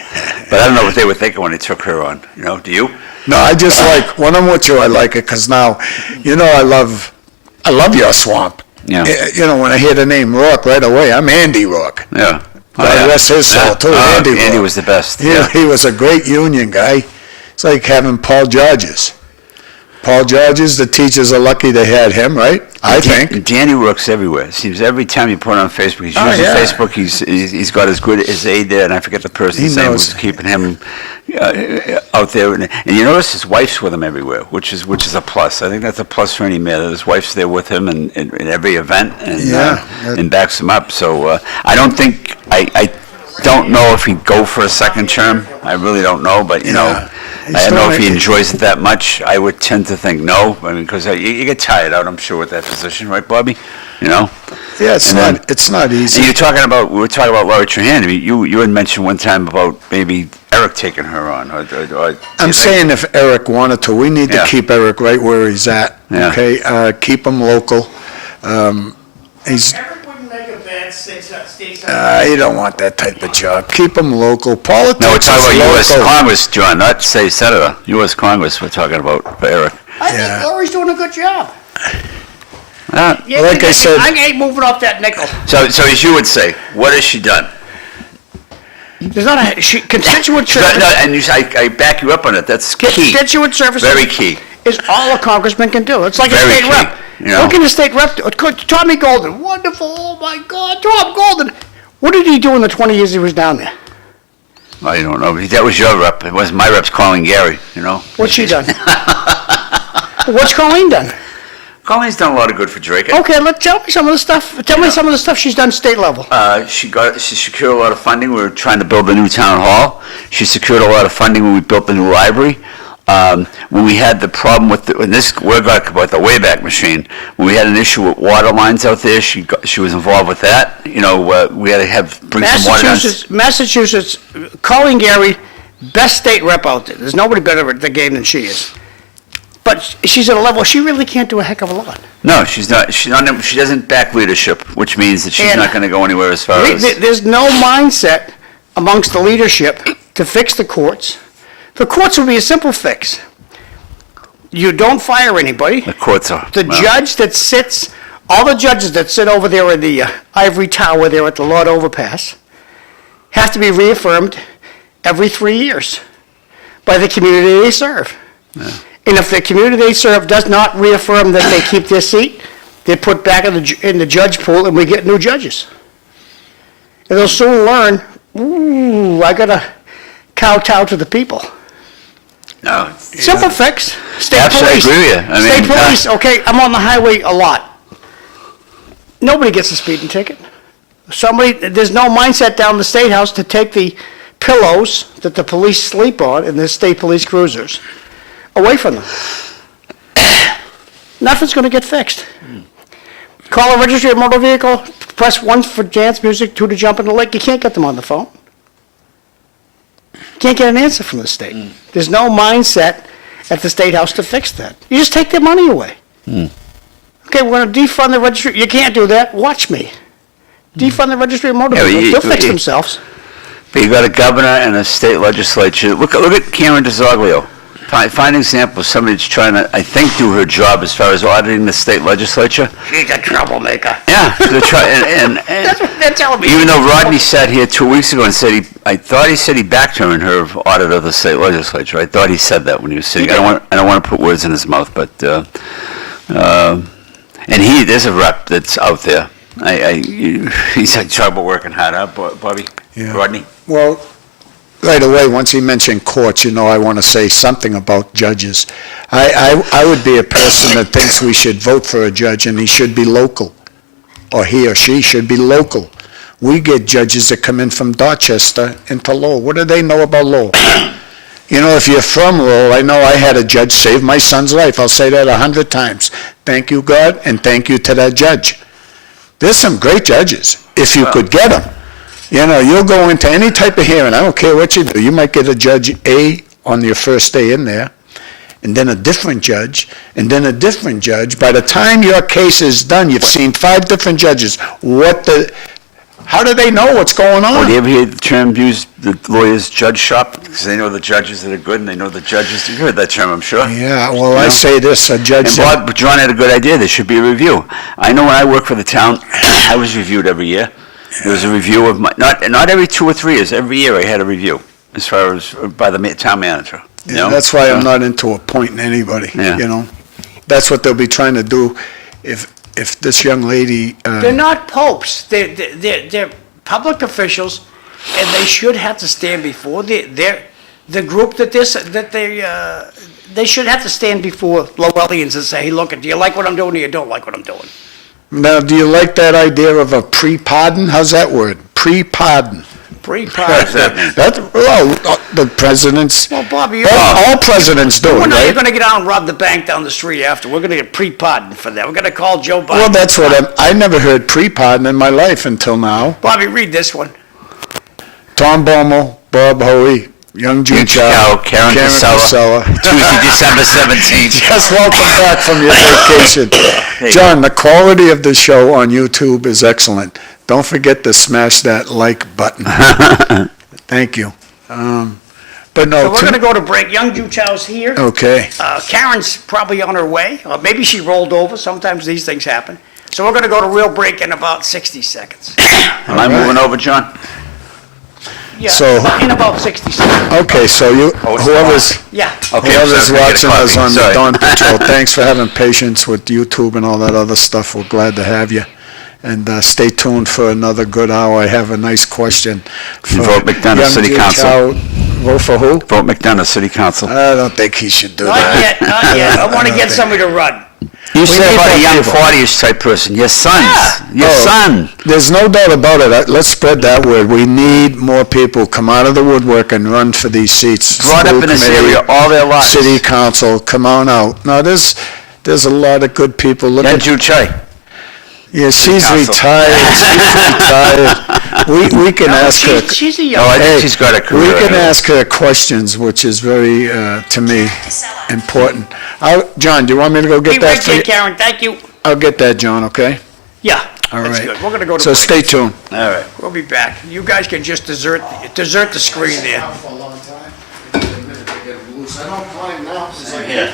But I don't know what they were thinking when they took her on. You know, do you? No, I just like, when I'm with you, I like it, because now, you know, I love your swamp. Yeah. You know, when I hear the name Rourke right away, I'm Andy Rourke. Yeah. God rest his soul, too, Andy Rourke. Andy was the best. Yeah, he was a great union guy. It's like having Paul Georges. Paul Georges, the teachers are lucky they had him, right? I think. Danny works everywhere. It seems every time you put it on Facebook, he's Oh, using yeah. Facebook. He's got as good as aide there, and I forget the person's He name knows. who's keeping him out there. And you notice his wife's with him everywhere, which is a plus. I think that's a plus for any man. That his wife's there with him in every event and backs him up. So I don't think I don't know if he'd go for a second term. I really don't know, but you know. I don't know if he enjoys it that much. I would tend to think no. I mean, because you get tired out, I'm sure, with that position, right, Bobby? You know? Yeah, it's not easy. And we were talking about Laurie Trahan. I mean, you had mentioned one time about maybe Eric taking her on. I'm saying if Eric wanted to, we need to keep Eric right where he's at, Yeah. okay? Keep him local. He's, Eric wouldn't make a bad state. you don't want that type of job. Keep him local. Politics No, we're talking is about U.S. local. Congress, John, not say Senator. U.S. Congress we're talking about for Eric. I think Laurie's doing a good job. Yeah, Like I said- I ain't moving off that nickel. So as you would say, what has she done? There's not constituent service. No, and I back you up on it. That's key. Constituent service. Very key. Is all a congressman can do. It's like Very a state key, rep. you know. Look at the state rep. Tommy Golden, wonderful. Oh my God, Tom Golden. What did he do in the 20 years he was down there? I don't know. That was your rep. It wasn't my rep's calling Gary, you know. What's she done? What's Colleen done? Colleen's done a lot of good for Drake. Okay, tell me some of the stuff. Tell me some of the stuff she's done state level. She secured a lot of funding. We were trying to build a new town hall. She secured a lot of funding when we built the new library. When we had the problem with we're talking about the Wayback Machine. When we had an issue with water lines out there, she was involved with that. You know, we had to bring some water down. Massachusetts, Colleen Gary, best state rep out there. There's nobody better at the game than she is. But she's at a level, she really can't do a heck of a lot. No, she's not. She doesn't back leadership, which means that she's And not going to go anywhere as far as. There's no mindset amongst the leadership to fix the courts. The courts would be a simple fix. You don't fire anybody. The courts are. The judge that sits, all the judges that sit over there in the ivory tower there at the Lord Overpass have to be reaffirmed every 3 years by the community they serve. Yeah. And if the community they serve does not reaffirm that they keep their seat, they're put back in the judge pool and we get new judges. And they'll soon learn, I gotta kowtow to the people. No. Simple fix. State Absolutely police. agree with you. I mean, State police, okay, I'm on the highway a lot. Nobody gets a speeding ticket. There's no mindset down the State House to take the pillows that the police sleep on in the state police cruisers away from them. Nothing's gonna get fixed. Call a registry of motor vehicle, press 1 for dance music, 2 to jump in the lake, you can't get them on the phone. Can't get an answer from the state. There's no mindset at the State House to fix that. You just take their money away. Okay, we're going to defund the registry. You can't do that. Watch me. Defund the registry of motor vehicles. They'll fix themselves. But you got a governor and a state legislature. Look at Karen DeZoglio. Find examples. Somebody's trying to, I think, do her job as far as auditing the state legislature. She's a troublemaker. Yeah, they're trying. That's what they're telling me. Even though Rodney sat here 2 weeks ago and said I thought he said he backed her in her audit of the state legislature. I thought he said that when he was sitting. I don't want to put words in his mouth, but and there's a rep that's out there. He's had trouble working hard, huh, Bobby? Yeah. Rodney? Well, right away, once he mentioned courts, I want to say something about judges. I would be a person that thinks we should vote for a judge and he should be local, or he or she should be local. We get judges that come in from Dorchester into Lowell. What do they know about Lowell? If you're from Lowell, I know I had a judge save my son's life. I'll say that 100 times. Thank you, God, and thank you to that judge. There's some great judges, if you could get them. You'll go into any type of hearing. I don't care what you do. You might get a judge A on your first day in there, and then a different judge, and then a different judge. By the time your case is done, you've seen 5 different judges. How do they know what's going on? Do you ever hear the term used, the lawyers' judge shop? Because they know the judges that are good, and they know the judges. You heard that term, I'm sure. Yeah, well, I say this, a judge... And John had a good idea. There should be a review. I know when I worked for the town, I was reviewed every year. There was a review of not every 2 or 3 years. Every year I had a review, as far as by the town manager. Yeah, that's why I'm not into appointing anybody, That's what they'll be trying to do if this young lady... They're not popes. They're public officials, and they should have to stand before the group they should have to stand before Lowellians and say, hey, look, do you like what I'm doing or you don't like what I'm doing? Now, do you like that idea of a pre-pardon? How's that word? Pre-pardon. Pre-pardon. The presidents... Well, Bobby, all presidents do it, We're not right? going to get out and rob the bank down the street after. We're going to get pre-pardoned for that. We're going to call Joe Biden. Well, that's what I never heard pre-pardon in my life until now. Bobby, read this one. Tom Bomil, Bob Hoey, Young June Chow, Karen Cassella. Tuesday, December 17th. Just welcome back from your vacation. John, the quality of the show on YouTube is excellent. Don't forget to smash that like button. Thank you. But no. So we're going to go to break. Young Ju Chow's here. Okay. Karen's probably on her way. Or maybe she rolled over. Sometimes these things happen. So we're going to go to real break in about 60 seconds. Am I moving over, John? Yeah, So- in about 60 seconds. Okay, so whoever's Yeah. Okay, whoever's I'm sorry, watching I us get a on copy. the Sorry. Dawn Patrol, thanks for having patience with YouTube and all that other stuff. We're glad to have you. And stay tuned for another good hour. I have a nice question. for Vote McDonough Young City June Council. Chow. Vote for who? Vote McDonough City Council. I don't think he should do Not that. yet, not yet. I want to get somebody to run. You said need about a more young people. 40-ish type person. Your sons. Your Oh. son. There's no doubt about it. Let's spread that word. We need more people come out of the woodwork and run for these seats. Brought up School in this committee, area all their lives. City council, come on out. Now, there's a lot of good people. Look Then at Ju Choi. Yeah, she's council. retired. She's retired. We can ask her. She's a Oh, young. I think Hey, she's got a career. We can ahead. ask her questions, which is very, to me, important. John, do you want me to go Be get that right for there, you? Karen. Thank you. I'll get that, John, okay? Yeah. All That's right. good. We're going to go to So break. stay tuned. All right. We'll be back. You guys can just desert the screen there. For a long time. I don't climb mountains like Yeah.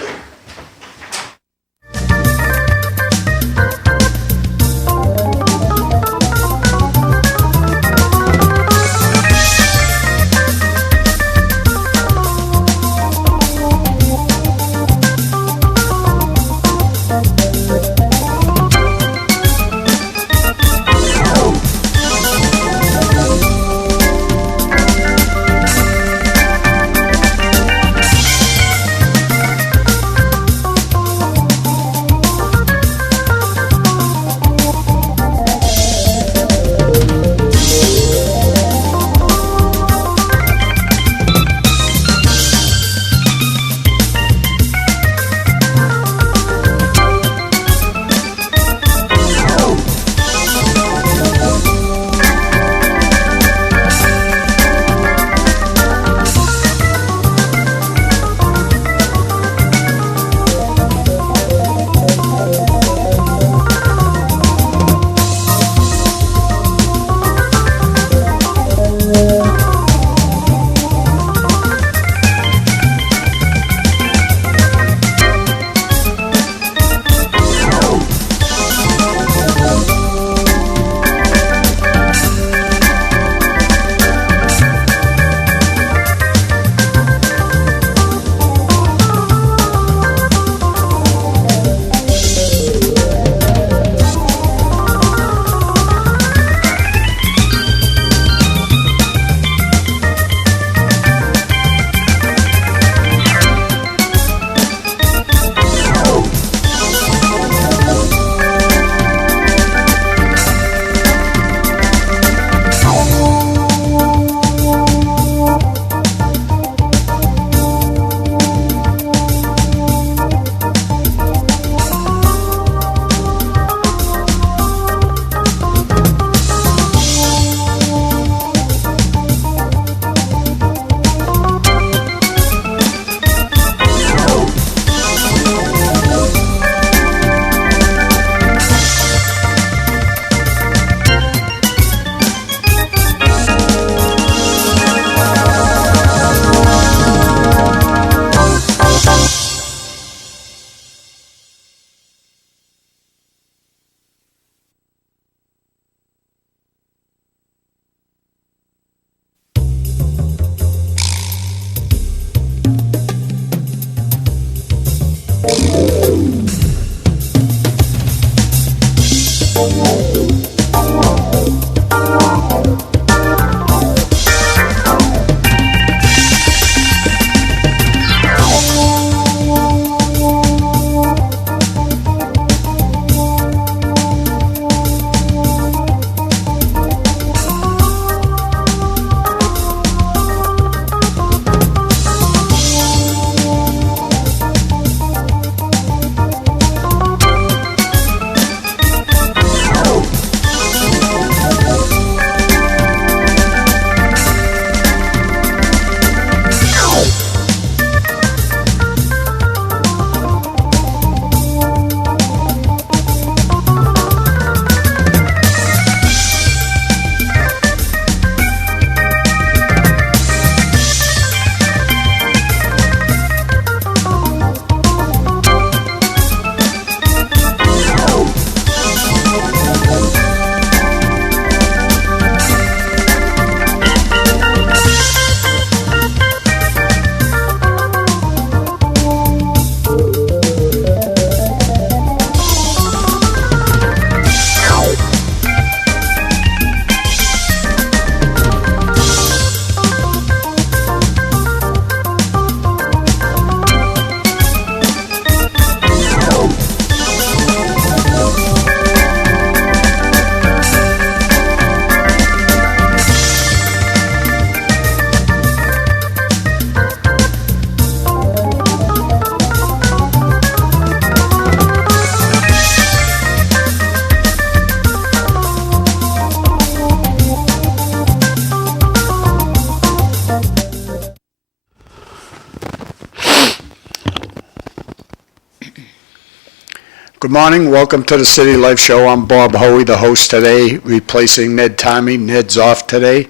Good morning. Welcome to the City Life Show. I'm Bob Hoey, the host today, replacing Ned Tarmey. Ned's off today.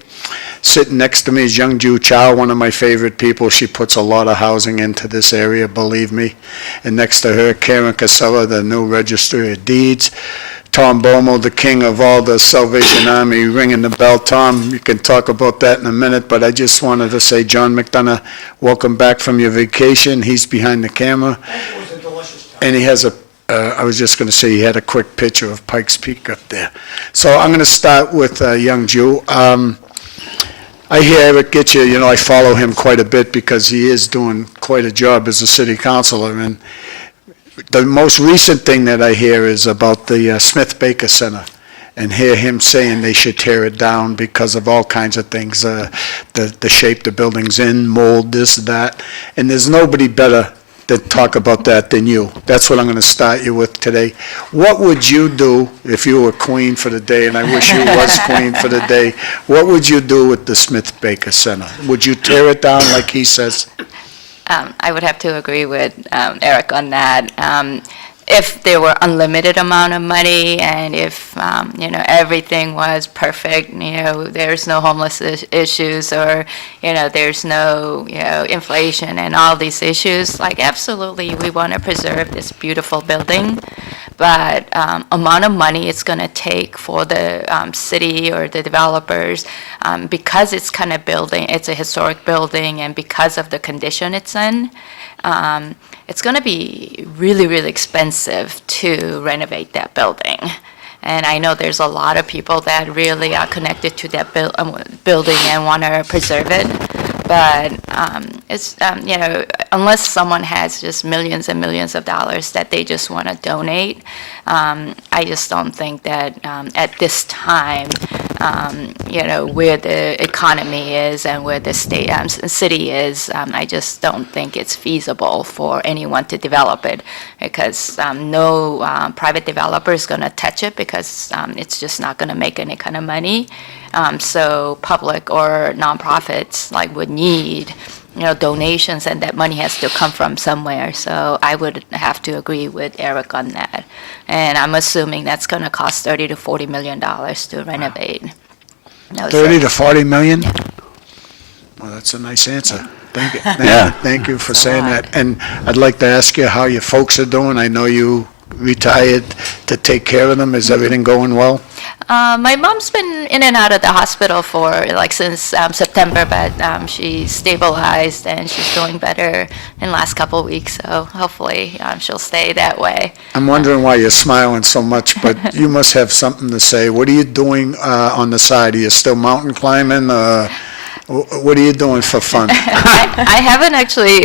Sitting next to me is young Ju Chow, one of my favorite people. She puts a lot of housing into this area, believe me. And next to her, Karen Cassella, the new Registry of Deeds. Tom Bomil, the king of all the Salvation Army, ringing the bell. Tom, you can talk about that in a minute, but I just wanted to say, John McDonough, welcome back from your vacation. He's behind the camera. It was a delicious time. And he has I was just going to say he had a quick picture of Pikes Peak up there. So I'm going to start with young Jew. I hear Eric Gitcher, I follow him quite a bit because he is doing quite a job as a city councilor. And the most recent thing that I hear is about the Smith Baker Center, and hear him saying they should tear it down because of all kinds of things, the shape the building's in, mold, this, that. And there's nobody better to talk about that than you. That's what I'm going to start you with today. What would you do if you were queen for the day, and I wish you was queen for the day? What would you do with the Smith Baker Center? Would you tear it down like he says? I would have to agree with Eric on that. If there were unlimited amount of money and if, everything was perfect, there's no homeless issues or, there's no, inflation and all these issues, like absolutely we want to preserve this beautiful building. But amount of money it's going to take for the city or the developers, because it's kind of building, it's a historic building, and because of the condition it's in, it's going to be really, really expensive to renovate that building. And I know there's a lot of people that really are connected to that building and want to preserve it. But it's, unless someone has just millions and millions of dollars that they just want to donate, I just don't think that at this time, where the economy is and where the city is, I just don't think it's feasible for anyone to develop it because no private developer is going to touch it because it's just not going to make any kind of money. So public or nonprofits would need donations, and that money has to come from somewhere. So I would have to agree with Eric on that. And I'm assuming that's going to cost $30 to $40 million to renovate. 30 to 40 million? Well, that's a nice answer. Thank you. Thank you for saying that. And I'd like to ask you how your folks are doing. I know you retired to take care of them. Is everything going well? My mom's been in and out of the hospital for since September, but she's stabilized and she's doing better in the last couple of weeks. So hopefully she'll stay that way. I'm wondering why you're smiling so much, but you must have something to say. What are you doing on the side? Are you still mountain climbing? What are you doing for fun? I haven't actually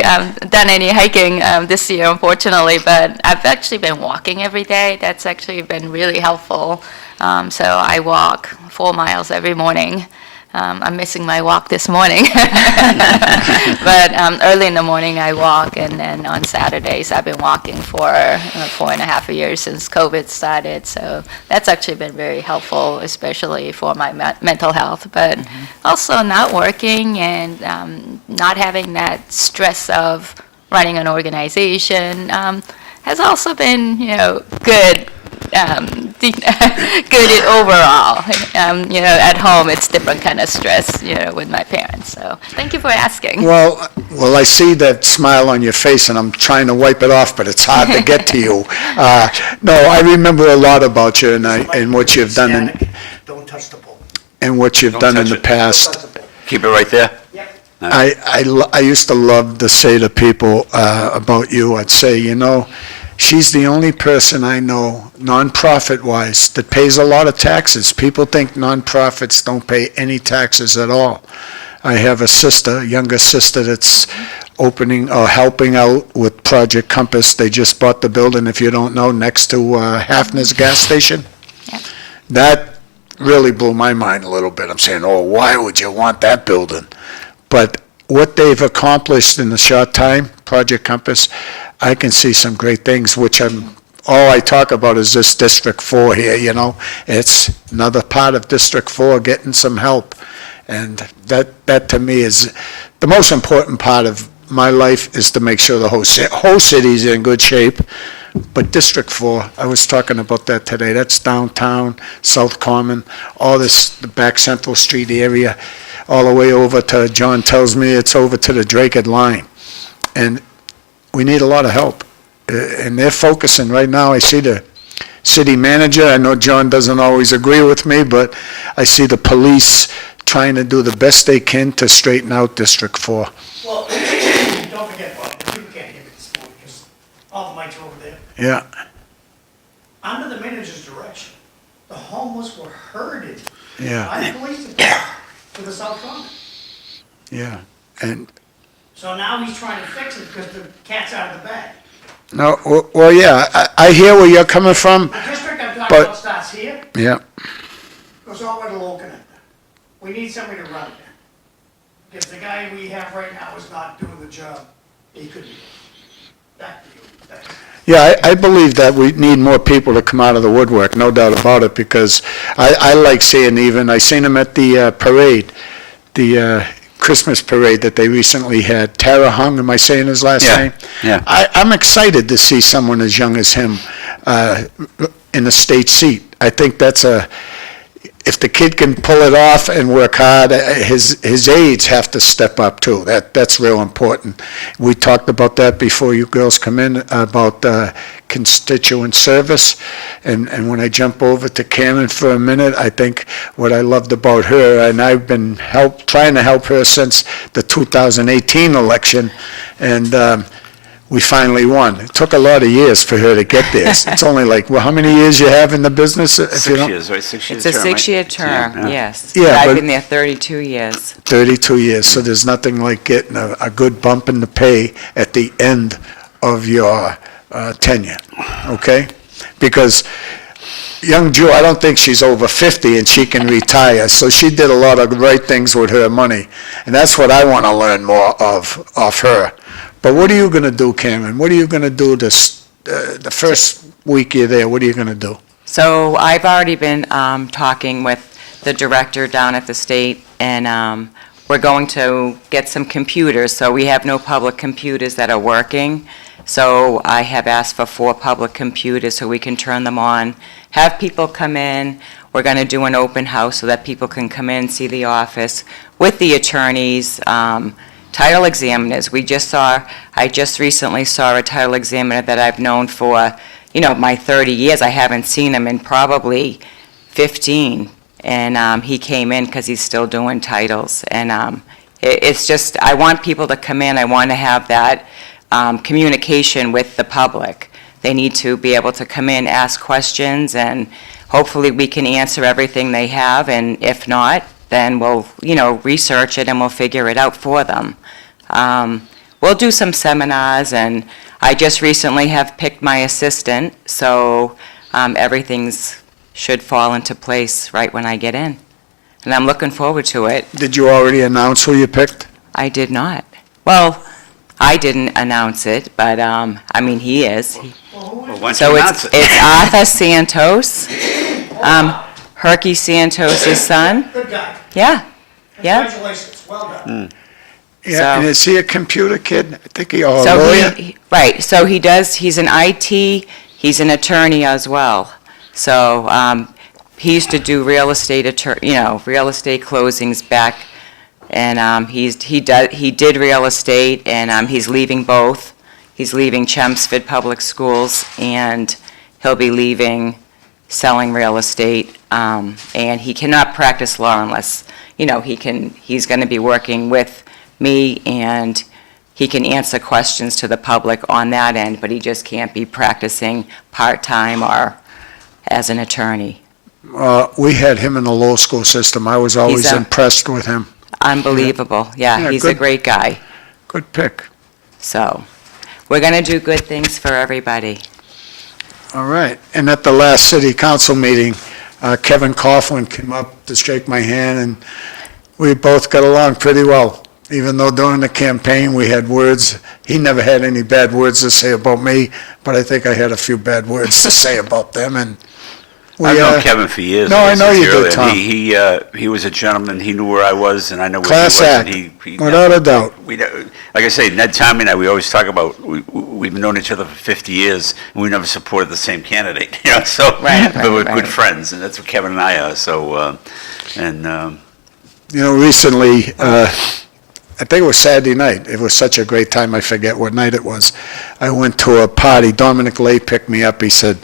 done any hiking this year, unfortunately, but I've actually been walking every day. That's actually been really helpful. So I walk 4 miles every morning. I'm missing my walk this morning. But early in the morning I walk, and then on Saturdays I've been walking for 4.5 years since COVID started. So that's actually been very helpful, especially for my mental health. But also not working and not having that stress of running an organization has also been, good. Good overall. At home it's different kind of stress, with my parents. So thank you for asking. Well, I see that smile on your face, and I'm trying to wipe it off, but it's hard to get to you. No, I remember a lot about you and what you've done Don't touch the pole. and what you've done in touch the it. past. Keep it right there. Yep. I used to love to say to people about you, I'd say, she's the only person I know, nonprofit-wise, that pays a lot of taxes. People think nonprofits don't pay any taxes at all. I have a younger sister, that's opening or helping out with Project Compass. They just bought the building, if you don't know, next to Hafner's gas station. Yep. That really blew my mind a little bit. I'm saying, why would you want that building? But what they've accomplished in the short time, Project Compass, I can see some great things, which all I talk about is this District 4 here, It's another part of District 4 getting some help. And that to me is the most important part of my life, is to make sure the whole city's in good shape. But District 4, I was talking about that today, that's downtown, South Common, all this, the back Central Street area, all the way over to, John tells me it's over to the Drake line. And we need a lot of help. And they're focusing right now, I see the city manager, I know John doesn't always agree with me, but I see the police trying to do the best they can to straighten out District 4. Well, don't forget, Bob, you can't hear me this morning because all the mics are over there. Yeah, Under the manager's direction, the homeless were herded yeah, by the police department to the South Common. yeah. And, So now he's trying to fix it because the cat's out of the bag. no, well, yeah, I hear where you're coming from, The district I'm talking But- about starts here, yeah. goes all the way to Low Connector. We need somebody to run it. Because the guy we have right now is not doing the job he could be. Back to you. Thanks. Yeah, I believe that we need more people to come out of the woodwork, no doubt about it, because I like seeing I seen them at the parade, the Christmas parade that they recently had. Tara Hung, am I saying his last Yeah, name? yeah. I'm excited to see someone as young as him in a state seat. I think if the kid can pull it off and work hard, his aides have to step up too. That's real important. We talked about that before you girls come in, about constituent service. And when I jump over to Karen for a minute, I think what I loved about her, and I've been trying to help her since the 2018 election, and we finally won. It took a lot of years for her to get there. It's only like, well, how many years you have in the business? If you 6 don't- years, right? 6 years It's a term, right? 6-year term, Yeah. yes. Yeah, But I've but- been there 32 years. 32 years, so there's nothing like getting a good bump in the pay at the end of your tenure, okay? Because young Joe, I don't think she's over 50 and she can retire, so she did a lot of right things with her money, and that's what I want to learn more of her. But what are you going to do, Cameron? What are you going to do the first week you're there? What are you going to do? So I've already been talking with the director down at the state, and we're going to get some computers. So we have no public computers that are working. So I have asked for 4 public computers so we can turn them on, have people come in. We're going to do an open house so that people can come in, see the office with the attorneys, title examiners. I just recently saw a title examiner that I've known for, my 30 years. I haven't seen him in probably 15. And he came in because he's still doing titles. And it's just, I want people to come in. I want to have that communication with the public. They need to be able to come in, ask questions, and hopefully we can answer everything they have. And if not, then we'll, research it and we'll figure it out for them. We'll do some seminars, and I just recently have picked my assistant, so everything's should fall into place right when I get in. And I'm looking forward to it. Did you already announce who you picked? I did not. Well, I didn't announce it, but, he is. Well, why don't So you announce it's it? Arthur Santos, Herky Santos' son. Good guy. Yeah, yeah. Congratulations, well done. Yeah, So- and is he a computer kid? I think or a So lawyer? right, so he's an IT, he's an attorney as well. So, he used to do real estate real estate closings back, and, he did real estate, and, he's leaving both. He's leaving Chelmsford Public Schools, and he'll be leaving selling real estate, and he cannot practice law unless, he's gonna be working with me, and he can answer questions to the public on that end, but he just can't be practicing part-time or as an attorney. We had him in the law school system. I was always He's a- impressed with him. Unbelievable, yeah, Yeah, he's a good. great guy. Good pick. So, we're gonna do good things for everybody. All right. And at the last city council meeting, Kevin Coughlin came up to shake my hand, and we both got along pretty well. Even though during the campaign, we had words, he never had any bad words to say about me, but I think I had a few bad words to say about them, and I've known Kevin for years. No, I know you Sincerely. did, Tom. He was a gentleman. He knew where I was, and I know where Class he was. act, And he without a doubt. Like I say, Ned Tarmey and I, we always talk about, we've known each other for 50 years, and we never supported the same candidate, you know, so, but we're good friends, and that's what Kevin and I are, so, You know, recently, I think it was Saturday night. It was such a great time. I forget what night it was. I went to a party. Dominic Lay picked me up. He said,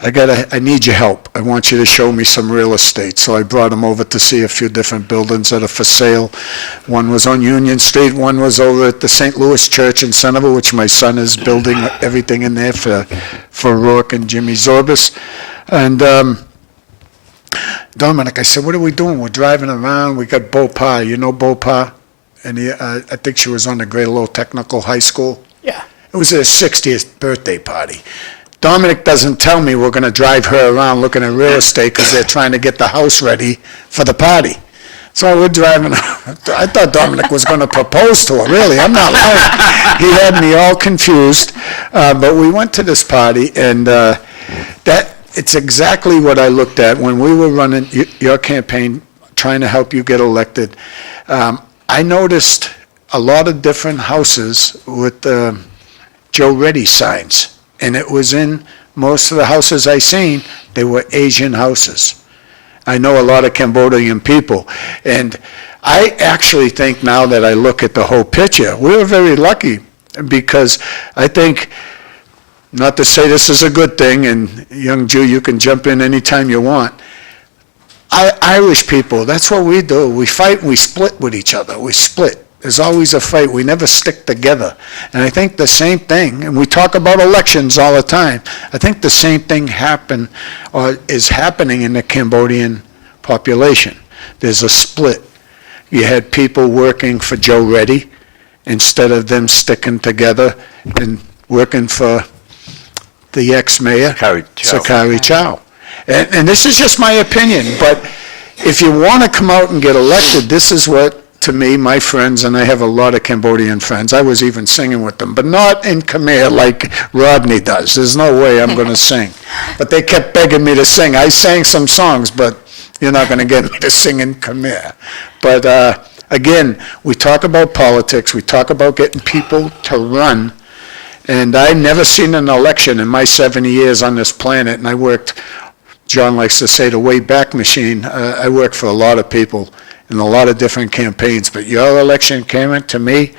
I need your help. I want you to show me some real estate. So I brought him over to see a few different buildings that are for sale. One was on Union Street. One was over at the St. Louis Church in Centerville, which my son is building everything in there for Rourke and Jimmy Zorbis. And Dominic, I said, what are we doing? We're driving around. We got Beaupas. You know Beaupas? And I think she was on the Great Low Technical High School. Yeah. It was her 60th birthday party. Dominic doesn't tell me we're going to drive her around looking at real estate because they're trying to get the house ready for the party. So we're driving. I thought Dominic was going to propose to her, really. I'm not lying. He had me all confused. But we went to this party, and it's exactly what I looked at when we were running your campaign, trying to help you get elected. I noticed a lot of different houses with Joe Reddy signs, and it was in most of the houses I seen, they were Asian houses. I know a lot of Cambodian people, and I actually think now that I look at the whole picture, we were very lucky because I think, not to say this is a good thing, and young Jew, you can jump in anytime you want, Irish people, that's what we do. We fight and we split with each other. We split. There's always a fight. We never stick together. And I think the same thing, and we talk about elections all the time, I think the same thing is happening in the Cambodian population. There's a split. You had people working for Joe Reddy instead of them sticking together and working for the ex-mayor, Sakari Chow. And this is just my opinion, but if you want to come out and get elected, this is what, to me, my friends, and I have a lot of Cambodian friends, I was even singing with them, but not in Khmer like Rodney does. There's no way I'm going to sing. But they kept begging me to sing. I sang some songs, but you're not going to get me to sing in Khmer. But again, we talk about politics, we talk about getting people to run, and I've never seen an election in my 70 years on this planet, and I worked, John likes to say, the Wayback Machine. I worked for a lot of people in a lot of different campaigns, but your election, Cameron, to me,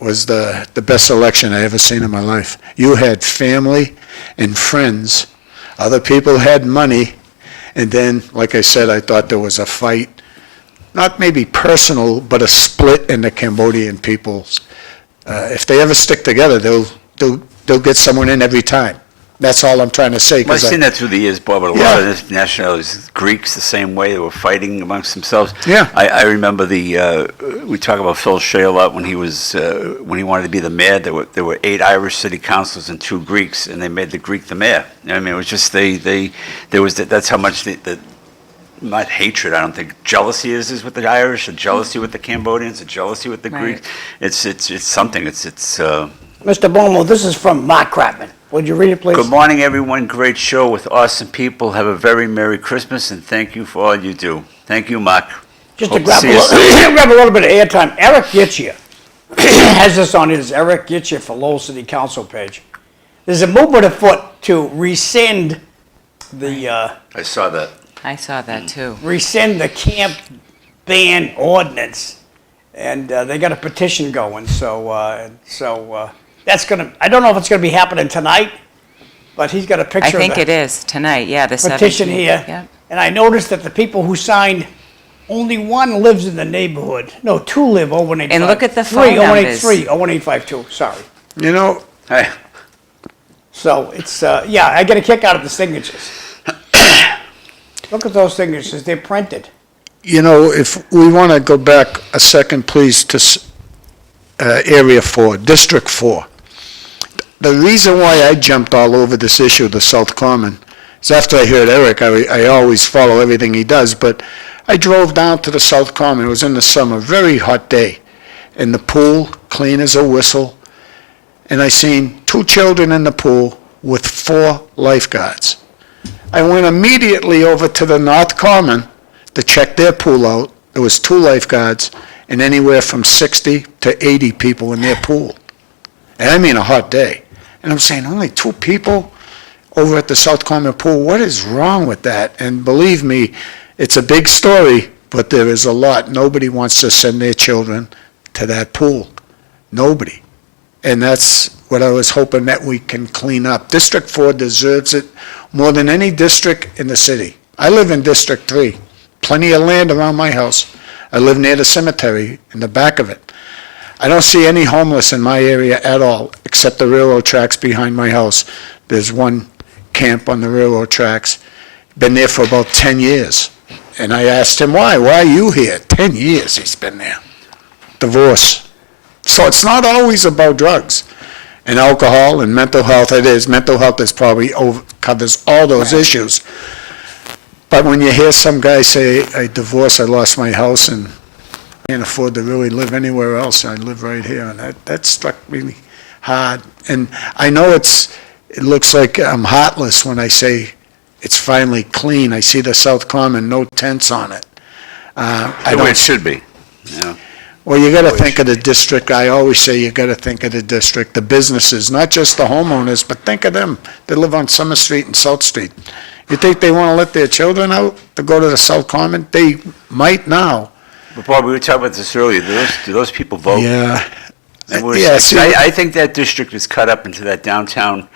was the best election I ever seen in my life. You had family and friends. Other people had money. And then, like I said, I thought there was a fight, not maybe personal, but a split in the Cambodian peoples. If they ever stick together, they'll get someone in every time. That's all I'm trying to say. Well, I've seen that through the years, Bob, but a lot of this nationalities, Greeks the same way, they were fighting amongst themselves. Yeah. I remember we talk about Phil Shea a lot when he wanted to be the mayor. There were 8 Irish city councilors and 2 Greeks, and they made the Greek the mayor. I mean, it was just, that's how much not hatred, I don't think, jealousy is with the Irish, a jealousy with the Cambodians, a jealousy with the Greeks. It's something, Mr. Bomil, this is from Mark Kratman. Would you read it, please? Good morning, everyone. Great show with awesome people. Have a very Merry Christmas, and thank you for all you do. Thank you, Mark. Just to Hope grab see you soon. grab a little bit of airtime, Eric Gitchia has this on his Eric Gitchia for Lowell City Council page. There's a movement afoot to rescind the I saw that. I saw that too. rescind the camp ban ordinance, and they got a petition going. So that's gonna. I don't know if it's gonna be happening tonight, but he's got a picture. I think of the it is tonight, yeah, the 17th. petition here, Yep. and I noticed that the people who signed, only one lives in the neighborhood. No, 2 live 01852. And look at the phone 3, numbers. 083, 01852. Sorry. You know, Hey, So it's I get a kick out of the signatures. Look at those signatures; they're printed. you know, if we want to go back a second, please, to Area 4, District 4. The reason why I jumped all over this issue of the South Common is after I heard Eric, I always follow everything he does, but I drove down to the South Common. It was in the summer, very hot day, and the pool, clean as a whistle, and I seen 2 children in the pool with 4 lifeguards. I went immediately over to the North Common to check their pool out. There was 2 lifeguards and anywhere from 60 to 80 people in their pool. And I mean a hot day. And I'm saying, only 2 people over at the South Common pool? What is wrong with that? And believe me, it's a big story, but there is a lot. Nobody wants to send their children to that pool. Nobody. And that's what I was hoping that we can clean up. District 4 deserves it more than any district in the city. I live in District 3, plenty of land around my house. I live near the cemetery in the back of it. I don't see any homeless in my area at all, except the railroad tracks behind my house. There's one camp on the railroad tracks. Been there for about 10 years. And I asked him, why? Why are you here? 10 years he's been there. Divorce. So it's not always about drugs and alcohol and mental health. It is. Mental health is probably covers all those issues. But when you hear some guy say, I divorced, I lost my house, and can't afford to really live anywhere else, I live right here, and that struck me hard. And I know it looks like I'm heartless when I say it's finally clean. I see the South Common, no tents on it. The way it should be, you know. Well, you got to think of the district. I always say you got to think of the district, the businesses, not just the homeowners, but think of them that live on Summer Street and South Street. You think they want to let their children out to go to the South Common? They might now. But Bob, we were talking about this earlier. Do those people vote? Yeah. Yeah, I think that district is cut up into that downtown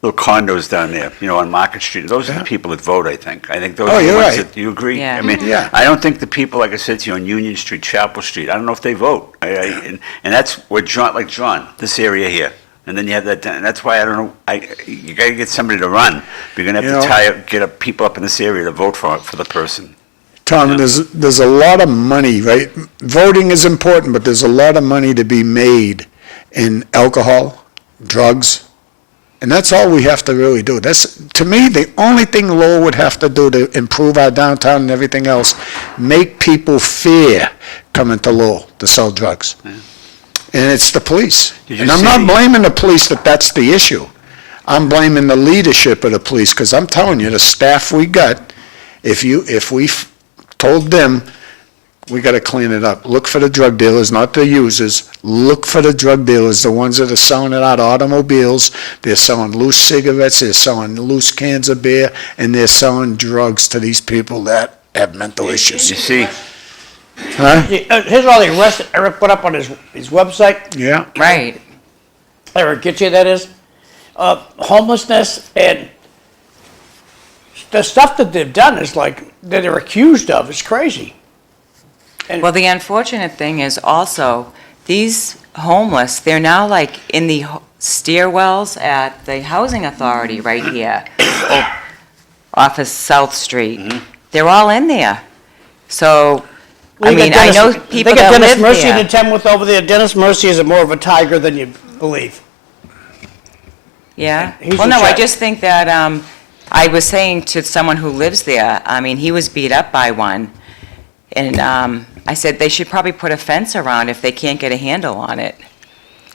little condos down there, you know, on Market Street. Those are the people that vote, I think. I think those are the you're ones right. that, do you agree? Yeah. I mean, Yeah. I don't think the people, like I said to you, on Union Street, Chapel Street, I don't know if they vote. And that's where John, this area here. And then you have that, and that's why I don't know, you gotta get somebody to run. You're gonna have to get people up in this area to vote for the person. Tom, there's a lot of money, right? Voting is important, but there's a lot of money to be made in alcohol, drugs, and that's all we have to really do. That's, to me, the only thing Lowell would have to do to improve our downtown and everything else, make people fear coming to Lowell to sell drugs. Yeah. And it's the police. Did you And I'm see- not blaming the police that that's the issue. I'm blaming the leadership of the police, because I'm telling you, the staff we got, if we told them, we got to clean it up. Look for the drug dealers, not the users. Look for the drug dealers, the ones that are selling it out of automobiles. They're selling loose cigarettes, they're selling loose cans of beer, and they're selling drugs to these people that have mental issues. You see, Huh? Here's all the arrests that Eric put up on his website. Yeah. Right. Eric Gitche, that is. Homelessness and the stuff that they've done is like, that they're accused of is crazy. Well, the unfortunate thing is also, these homeless, they're now like in the stairwells at the housing authority right here, off of South Street. They're all in there. So, I mean, I know people that Dennis live Mercy there. in Tenworth over there. Dennis Mercy is more of a tiger than you believe. Yeah. He's Well, in no, I charge. just think that, I was saying to someone who lives there, I mean, he was beat up by one. And I said they should probably put a fence around if they can't get a handle on it,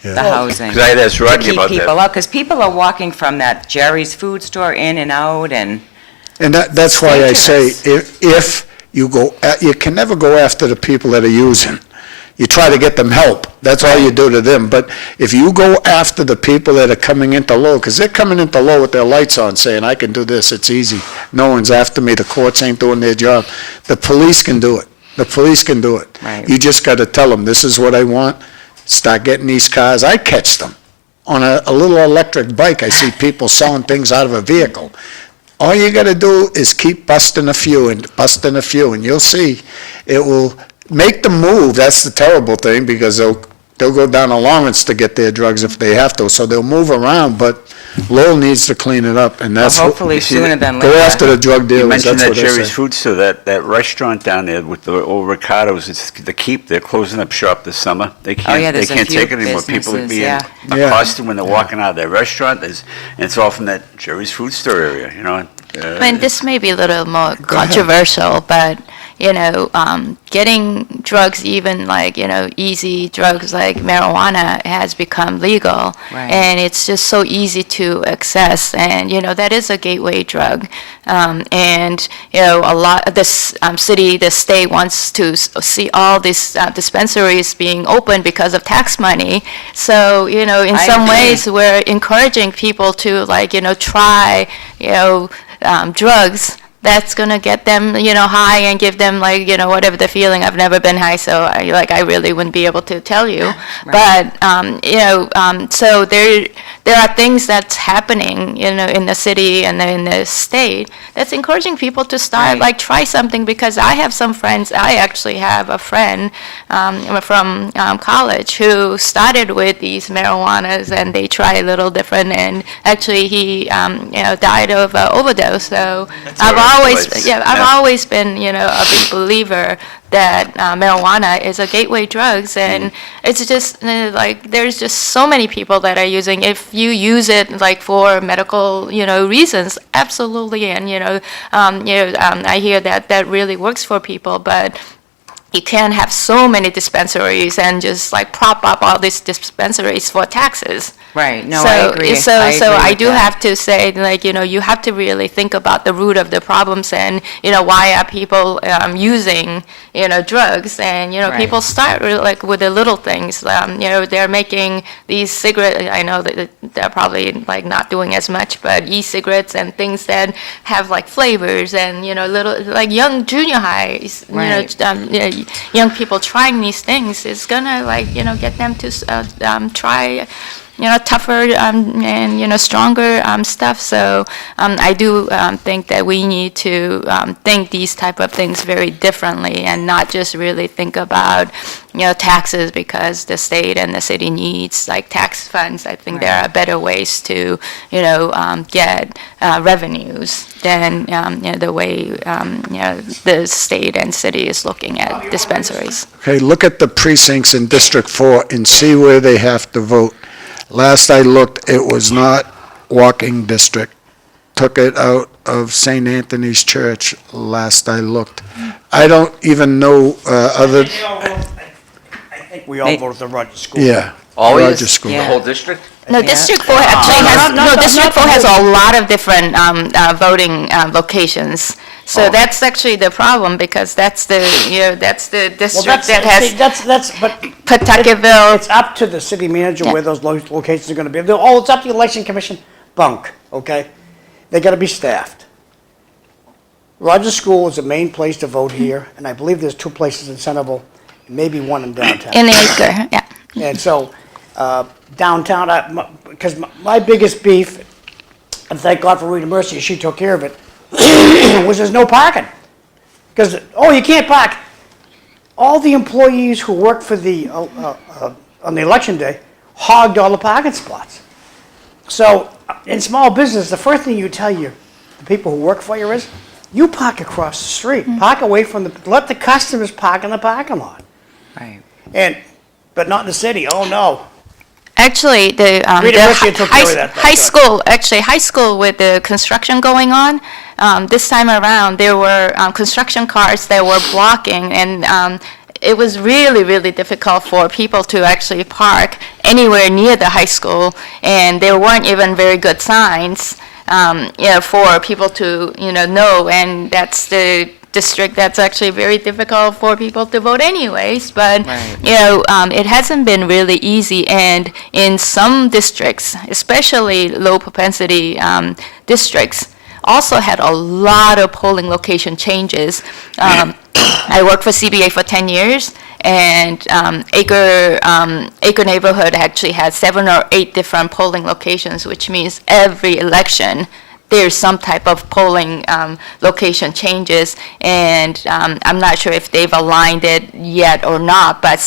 the housing. because I had asked To Rodney keep about people that. out, because people are walking from that Jerry's food store in and out, and, And that's why I say, dangerous. if you go, you can never go after the people that are using. You try to get them help. That's all you do to them. But if you go after the people that are coming into Lowell, because they're coming into Lowell with their lights on, saying, I can do this, it's easy. No one's after me, the courts ain't doing their job. The police can do it. The police can do it. Right. You just got to tell them, this is what I want. Start getting these cars. I catch them. On a little electric bike, I see people selling things out of a vehicle. All you got to do is keep busting a few, and you'll see it will make them move. That's the terrible thing, because they'll go down to Lawrence to get their drugs if they have to, so they'll move around, but Lowell needs to clean it up, and that's what, hopefully sooner than go later. after the drug You dealers, mentioned that's that what I Jerry's say. Food Store, that restaurant down there with the old Ricardo's, it's the Keep, they're closing up shop this summer. They Oh, yeah, can't, they there's a can't few take it anymore. People are businesses, being yeah. Yeah. accosted when they're walking out of their restaurant, and it's all from that Jerry's Food Store area, you know? I mean, this may be a little more controversial, but, getting drugs, even like, easy drugs like marijuana has become legal. Right. And it's just so easy to access. And, that is a gateway drug. And, a lot of this city, the state wants to see all these dispensaries being open because of tax money. So, in I some agree. ways, we're encouraging people to try, drugs that's going to get them, high and give them whatever the feeling. I've never been high, so I really wouldn't be able to tell you. Right. But, so there are things that's happening, in the city and in the state that's encouraging people to start, Right. try something, because I have some friends. I actually have a friend from college who started with these marijuanas, and they try a little different, and actually he, died of overdose. So I've always been, a big believer that marijuana is a gateway drugs, and it's just there's just so many people that are using. If you use it for medical, reasons, absolutely, and I hear that really works for people, but you can't have so many dispensaries and just prop up all these dispensaries for taxes. Right, no, So, I agree. So, I so agree I with do that. have to say, you have to really think about the root of the problems, and, why are people using, drugs? And, Right. people start with the little things. They're making these cigarettes. I know that they're probably not doing as much, but e-cigarettes and things that have flavors, and, little young junior highs, Right. young people trying these things is gonna get them to try tougher and stronger stuff. So I do think that we need to think these type of things very differently, and not just really think about taxes, because the state and the city needs tax funds. I think there are better ways to get revenues than the way the state and city is looking at dispensaries. Okay, look at the precincts in District 4 and see where they have to vote. Last I looked, it was not walking district. Took it out of St. Anthony's Church last I looked. I don't even know other, I think we all voted the Rogers School. yeah. Always? Rogers School. The whole district? No, Yeah. District 4 actually has, no, District not 4 has the a lot of different voting locations. So that's actually the problem, because that's the, that's the Well, district that has but Pawtuckettville. it's up to the city manager where those locations are gonna be. Oh, it's up to the election commission, bunk, okay? They gotta be staffed. Rogers School is the main place to vote here, and I believe there's 2 places in Centerville, and maybe 1 in downtown. In the acre, yeah. And so, downtown, because my biggest beef, and thank God for Rita Mercy, she took care of it, was there's no parking. Because, you can't park. All the employees who work for on the election day hogged all the parking spots. So, in small business, the first thing you tell the people who work for you is, you park across the street. Park away from let the customers park in the parking lot. Right. But not in the city, oh no. Actually, the Rita Mercia took care of that, high thank God. high school with the construction going on, this time around, there were construction cars that were blocking, and it was really, really difficult for people to actually park anywhere near the high school, and there weren't even very good signs, for people to, know, and that's the district that's actually very difficult for people to vote anyways, but, Right. it hasn't been really easy, and in some districts, especially low propensity districts, also had a lot of polling location changes. I worked for CBA for 10 years, and Acre neighborhood actually had 7 or 8 different polling locations, which means every election there's some type of polling location changes, and I'm not sure if they've aligned it yet or not, but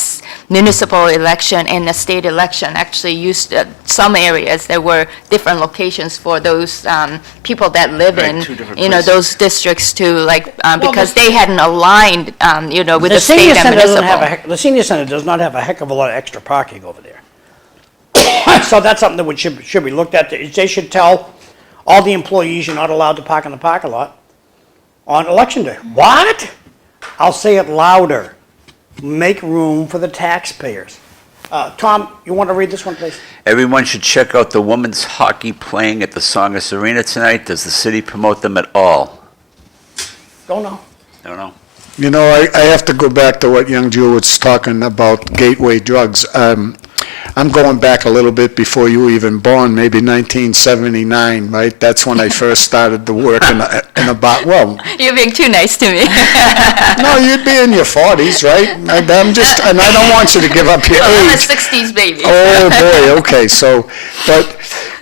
municipal election and the state election actually used some areas. There were different locations for those people that live Right, in, 2 different places. those districts to because they hadn't aligned, with the state senior and center doesn't municipal. have the senior center does not have a heck of a lot of extra parking over there. So that's something that should be looked at. They should tell all the employees you're not allowed to park in the parking lot on election day. What? I'll say it louder. Make room for the taxpayers. Tom, you want to read this one, please? Everyone should check out the women's hockey playing at the Songus Arena tonight. Does the city promote them at all? Don't know. Don't know. You know, I have to go back to what young Joe was talking about, gateway drugs. I'm going back a little bit before you were even born, maybe 1979, right? That's when I first started to work in a bar. Well, You're being too nice to me. no, you'd be in your 40s, right? I'm just, and I don't want you to give up your I'm a age. 60s baby. Oh, boy, okay, so, but,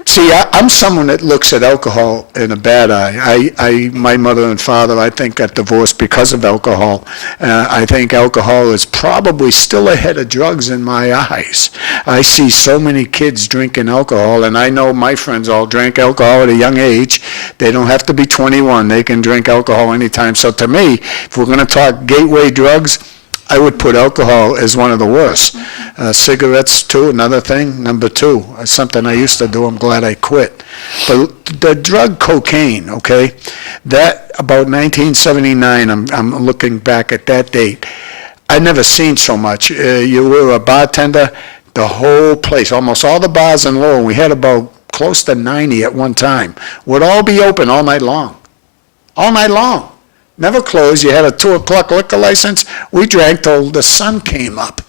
see, I'm someone that looks at alcohol in a bad eye. My mother and father, I think, got divorced because of alcohol. I think alcohol is probably still ahead of drugs in my eyes. I see so many kids drinking alcohol, and I know my friends all drank alcohol at a young age. They don't have to be 21. They can drink alcohol anytime. So to me, if we're going to talk gateway drugs, I would put alcohol as one of the worst. Cigarettes, too, another thing. Number two, something I used to do, I'm glad I quit. But the drug cocaine, okay, that about 1979, I'm looking back at that date, I never seen so much. You were a bartender, the whole place, almost all the bars in Lowell, we had about close to 90 at one time, would all be open all night long. All night long. Never closed. You had a 2 o'clock liquor license. We drank till the sun came up.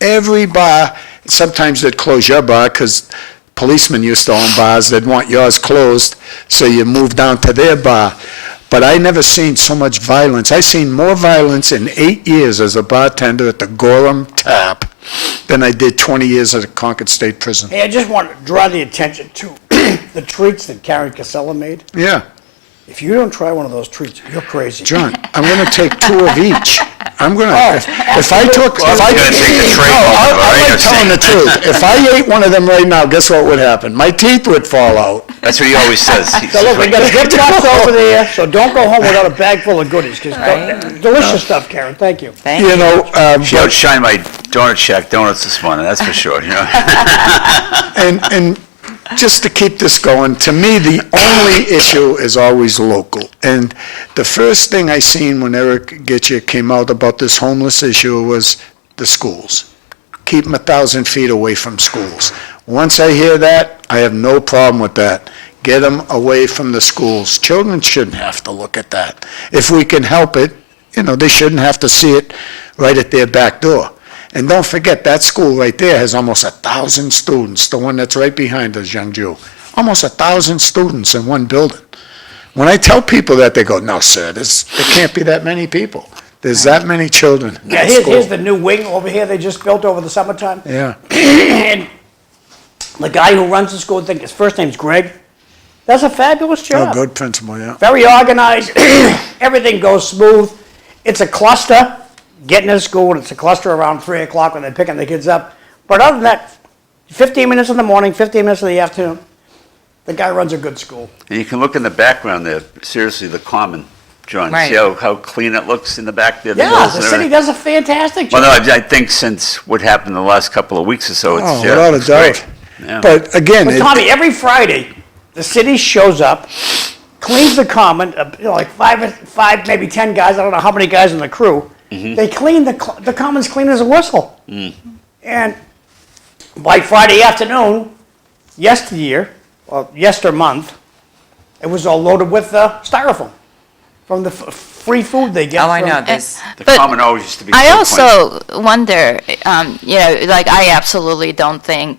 Every bar, sometimes they'd close your bar because policemen used to own bars. They'd want yours closed, so you moved down to their bar. But I never seen so much violence. I seen more violence in 8 years as a bartender at the Gorham Tap than I did 20 years at the Concord State Prison. Hey, I just want to draw the attention to the treats that Karen Cassella made. Yeah. If you don't try one of those treats, you're crazy. John, I'm going to take 2 of each. I'm going to, Oh, if I took, if I... You're gonna take the tray No, home, I right? like telling the truth. If I ate one of them right now, guess what would happen? My teeth would fall out. That's what he always says. So look, we got a gift box over there, so don't go home without a bag full of goodies, because delicious stuff, Karen, thank you. Thank You you. know, She outshined my Donut Shack donuts this morning, that's for sure, you know? and just to keep this going, to me, the only issue is always local. And the first thing I seen when Eric Getchia came out about this homeless issue was the schools. Keep them 1,000 feet away from schools. Once I hear that, I have no problem with that. Get them away from the schools. Children shouldn't have to look at that. If we can help it, you know, they shouldn't have to see it right at their back door. And don't forget, that school right there has almost 1,000 students, the one that's right behind us, young Jew. Almost 1,000 students in one building. When I tell people that, they go, no, sir, there can't be that many people. There's that many children in Yeah, that here's school. the new wing over here they just built over the summertime. Yeah, And the guy who runs the school, I think his first name's Greg, does a fabulous oh, job. good principal, yeah. Very organized, everything goes smooth. It's a cluster, getting to school, and it's a cluster around 3 o'clock when they're picking the kids up. But other than that, 15 minutes in the morning, 15 minutes in the afternoon, the guy runs a good school. And you can look in the background there, seriously, the common, John. Right. See how clean it looks in the back there? Yeah, hills the and city everything? does a fantastic Well, job. no, I think since what happened the last couple of weeks or so, it's, Oh, yeah, without a it's great. doubt. Yeah. But again, But Tommy, every Friday, the city shows up, cleans the common, like five, maybe 10 guys, I don't know how many guys in the crew. They clean, the common's clean as a whistle. And by Friday afternoon, yestermonth, it was all loaded with styrofoam from the free food they get. Oh, I from- know, this, The But common always used to be I so also wonder, like, I absolutely don't think,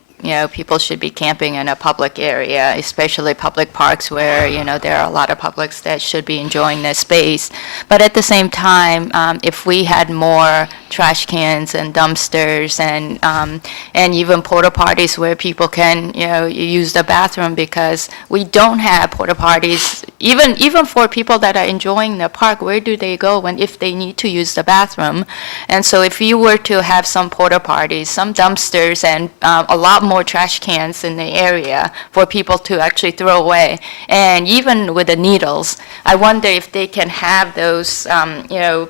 people should be camping in a public area, especially public parks where, there are a lot of publics that should be enjoying their space. But at the same time, if we had more trash cans and dumpsters and even porta potties where people can, use the bathroom, because we don't have porta potties, even for people that are enjoying the park, where do they go if they need to use the bathroom? And so if you were to have some porta potties, some dumpsters, and a lot more trash cans in the area for people to actually throw away, and even with the needles, I wonder if they can have those,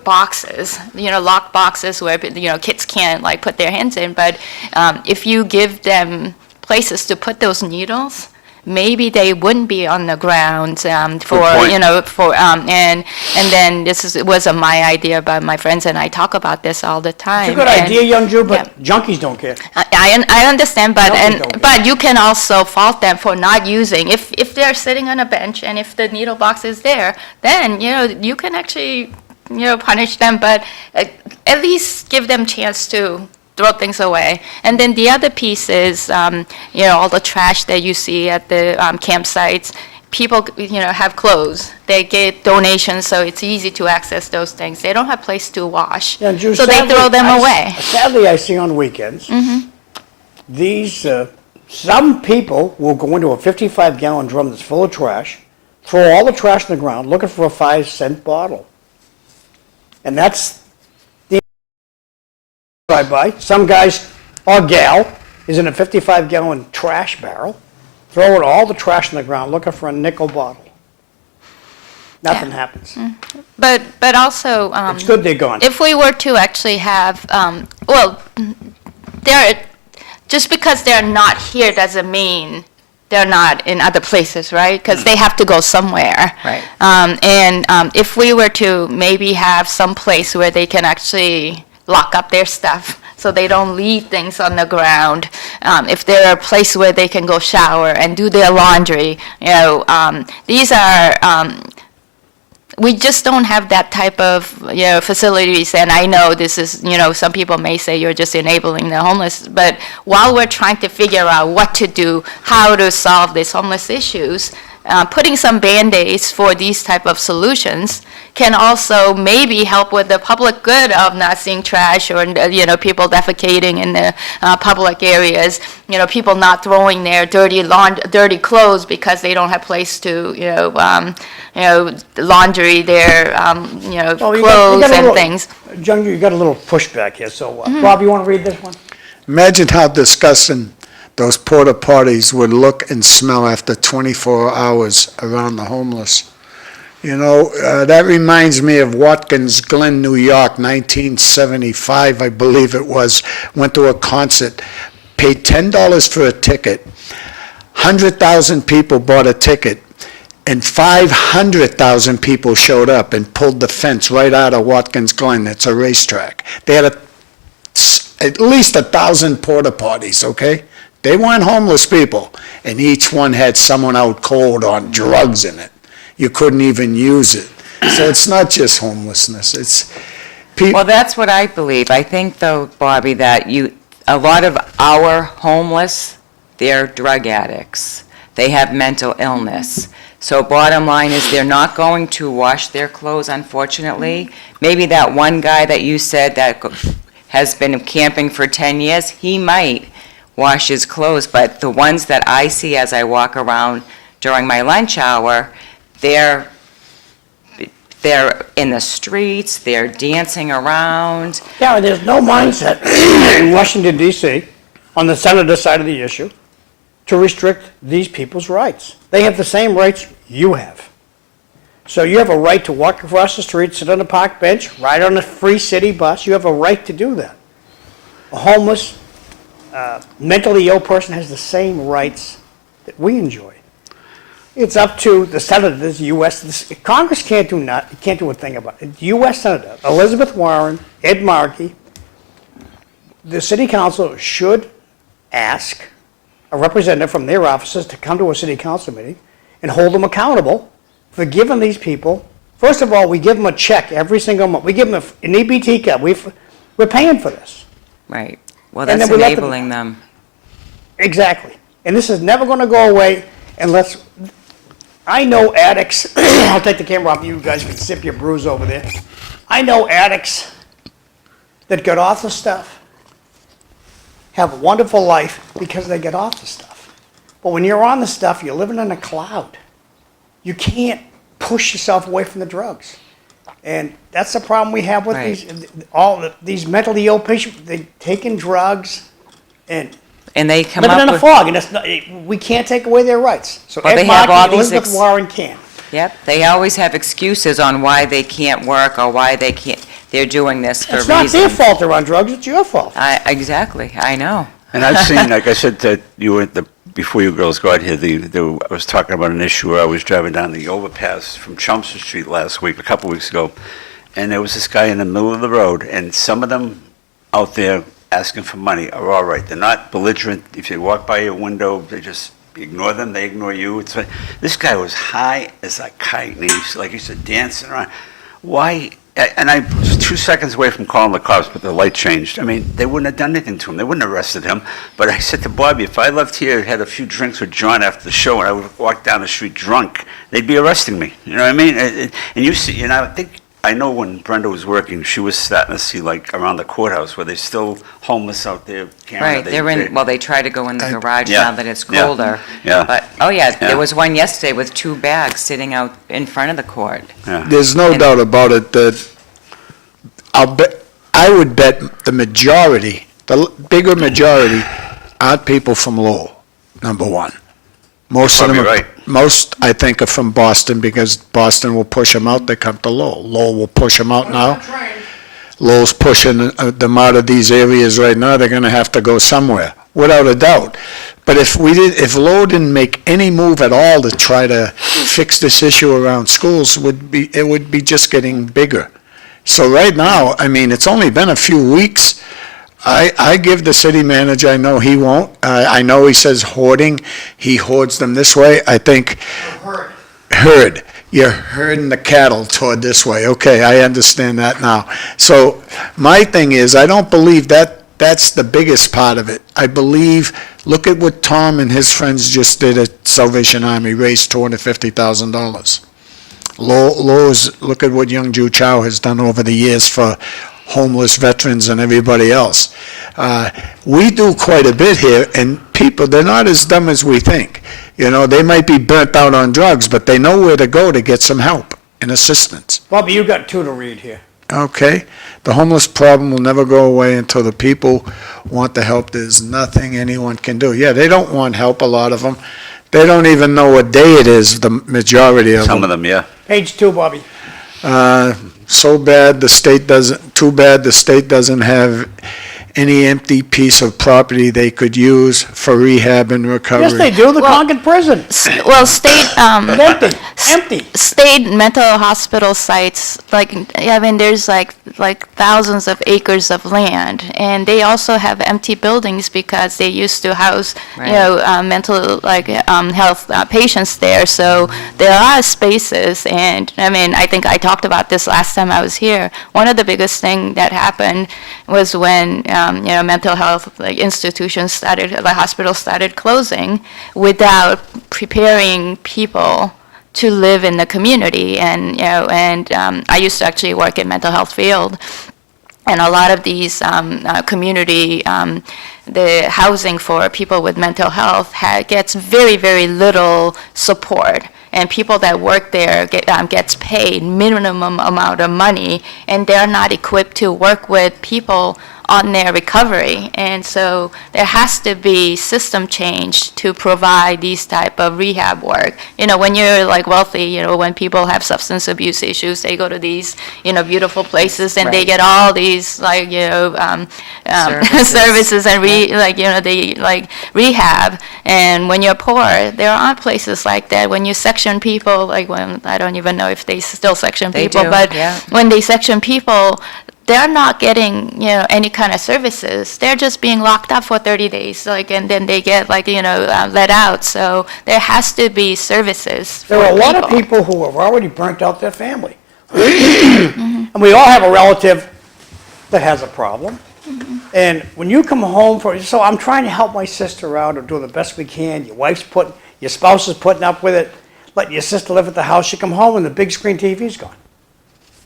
boxes, locked boxes where, kids can't put their hands in, but if you give them places to put those needles, maybe they wouldn't be on the ground for, point. you know, for, and then was my idea, but my friends and I talk about this all the time. It's a good and- idea, young Jew, but Yeah. junkies don't care. I understand, but, Junkies don't care. but you can also fault them for not using, if they're sitting on a bench and if the needle box is there, then, you know, you can actually, you know, punish them, but at least give them chance to throw things away. And then the other piece is, you know, all the trash that you see at the campsites. People, you know, have clothes. They get donations, so it's easy to access those things. They don't have place to wash, Yeah, Jew, so they sadly, throw them I- away. Sadly, I see on weekends, these, some people will go into a 55-gallon drum that's full of trash, throw all the trash on the ground, looking for a 5-cent bottle. And that's the drive-by. Some guys or gal is in a 55-gallon trash barrel, throwing all the trash on the ground, looking for a nickel bottle. Nothing Yeah. happens. But also, It's good they're gone. if we were to actually have, well, just because they're not here doesn't mean they're not in other places, right? Because they have to go somewhere. Right. And if we were to maybe have some place where they can actually lock up their stuff so they don't leave things on the ground, if they're a place where they can go shower and do their laundry, you know, these are, we just don't have that type of, you know, facilities. And I know this is, you know, some people may say you're just enabling the homeless, but while we're trying to figure out what to do, how to solve these homeless issues, putting some Band-Aids for these type of solutions can also maybe help with the public good of not seeing trash or, you know, people defecating in the public areas, you know, people not throwing their dirty clothes because they don't have place to, you know, laundry their, you know, Oh, you clothes got a and little- things. Jung, you got a little pushback here, so, Bob, you want to read this one? Imagine how disgusting those porta potties would look and smell after 24 hours around the homeless. You know, that reminds me of Watkins Glen, New York, 1975, I believe it was. Went to a concert, paid $10 for a ticket. 100,000 people bought a ticket, and 500,000 people showed up and pulled the fence right out of Watkins Glen. It's a racetrack. They had at least 1,000 porta potties, okay? They weren't homeless people, and each one had someone out cold on drugs in it. You couldn't even use it. So it's not just homelessness, it's people. Well, that's what I believe. I think, though, Bobby, that a lot of our homeless, they're drug addicts. They have mental illness. So bottom line is, they're not going to wash their clothes, unfortunately. Maybe that one guy that you said that has been camping for 10 years, he might wash his clothes, but the ones that I see as I walk around during my lunch hour, they're in the streets, they're dancing around. Yeah, there's no mindset in Washington DC, on the senator side of the issue, to restrict these people's rights. They have the same rights you have. So you have a right to walk across the street, sit on a park bench, ride on a free city bus. You have a right to do that. A homeless, mentally ill person has the same rights that we enjoy. It's up to the senators, Congress can't do a thing about it. U.S. Senator Elizabeth Warren, Ed Markey, the city council should ask a representative from their offices to come to a city council meeting and hold them accountable for giving these people, first of all, we give them a check every single month. We give them an EBT card. We're paying for this. Right. Well, And that's then we let them- enabling them. Exactly. And this is never going to go away unless, I know addicts, I'll take the camera off, you guys can sip your brews over there. I know addicts that got off the stuff, have a wonderful life because they get off the stuff. But when you're on the stuff, you're living in a cloud. You can't push yourself away from the drugs. And that's the problem we have with Right. these mentally ill patients. They're taking drugs and And they come living up in a with, fog, and we can't take away their rights. So Well, Ed they have Markey all and these Elizabeth Warren can. yep, they always have excuses on why they can't work or why they're doing this for It's not their reasons. fault they're on drugs, it's your fault. Exactly, I know. And I've seen, like I said, that you were at the before you girls got here, I was talking about an issue where I was driving down the overpass from Chelmsford Street last week, a couple weeks ago, and there was this guy in the middle of the road, and some of them out there asking for money are all right. They're not belligerent. If they walk by your window, they just ignore them, they ignore you. This guy was high as a kite, and he's like, he said, dancing around. Why? And I was 2 seconds away from calling the cops, but the light changed. I mean, they wouldn't have done anything to him. They wouldn't have arrested him. But I said to Bobby, if I left here, had a few drinks with John after the show, and I would walk down the street drunk, they'd be arresting me. You know what I mean? And you see, I know when Brenda was working, she was starting to see, like, around the courthouse, where there's still homeless out there. Right, they try to go in the garage Yeah, now that it's yeah, colder. yeah. But, there was one yesterday with 2 bags sitting out in front of the court. There's no doubt about it that I would bet the majority, the bigger majority, aren't people from Lowell, number one. Most of them, Probably right. Most, I think, are from Boston, because Boston will push them out, they come to Lowell. Lowell will push them out now. Lowell's pushing them out of these areas right now, they're gonna have to go somewhere, without a doubt. But if Lowell didn't make any move at all to try to fix this issue around schools, it would be just getting bigger. So right now, I mean, it's only been a few weeks. I give the city manager, I know he won't, I know he says hoarding, he hoards them this way, I think. Herd. You're herding the cattle toward this way, okay, I understand that now. So my thing is, I don't believe that's the biggest part of it. I believe, look at what Tom and his friends just did at Salvation Army, raised $250,000. Lowe's, look at what Young Jew Chow has done over the years for homeless veterans and everybody else. We do quite a bit here, and people, they're not as dumb as we think. You know, they might be burnt out on drugs, but they know where to go to get some help and assistance. Bobby, you got 2 to read here. Okay? The homeless problem will never go away until the people want the help. There's nothing anyone can do. Yeah, they don't want help, a lot of them. They don't even know what day it is, the majority of them. Some of them, yeah. Page 2, Bobby. So bad the state doesn't, too bad the state doesn't have any empty piece of property they could use for rehab and recovery. Yes, they do, the Concord prison. Well, state, Empty. state mental hospital sites, there's like thousands of acres of land, and they also have empty buildings because they used to house, mental, health patients there, so there are spaces, and, I think I talked about this last time I was here. One of the biggest thing that happened was when, mental health, institutions the hospitals started closing without preparing people to live in the community, and I used to actually work in mental health field, and a lot of these community, the housing for people with mental health gets very, very little support, and people that work there gets paid minimum amount of money, and they're not equipped to work with people on their recovery. And so there has to be system change to provide these type of rehab work. When you're wealthy, when people have substance abuse issues, they go to these, beautiful places, and they get all these services and rehab. And when you're poor, there aren't places like that. When you section people, when I don't even know if they still section people, but when they section people, they're not getting, any kind of services. They're just being locked up for 30 days, and then they get, let out. So there has to be services for There are a lot of people. people who have already burnt out their family. And we all have a relative that has a problem. And when you come home so I'm trying to help my sister out or do the best we can. Your spouse is putting up with it, letting your sister live at the house. You come home and the big screen TV's gone.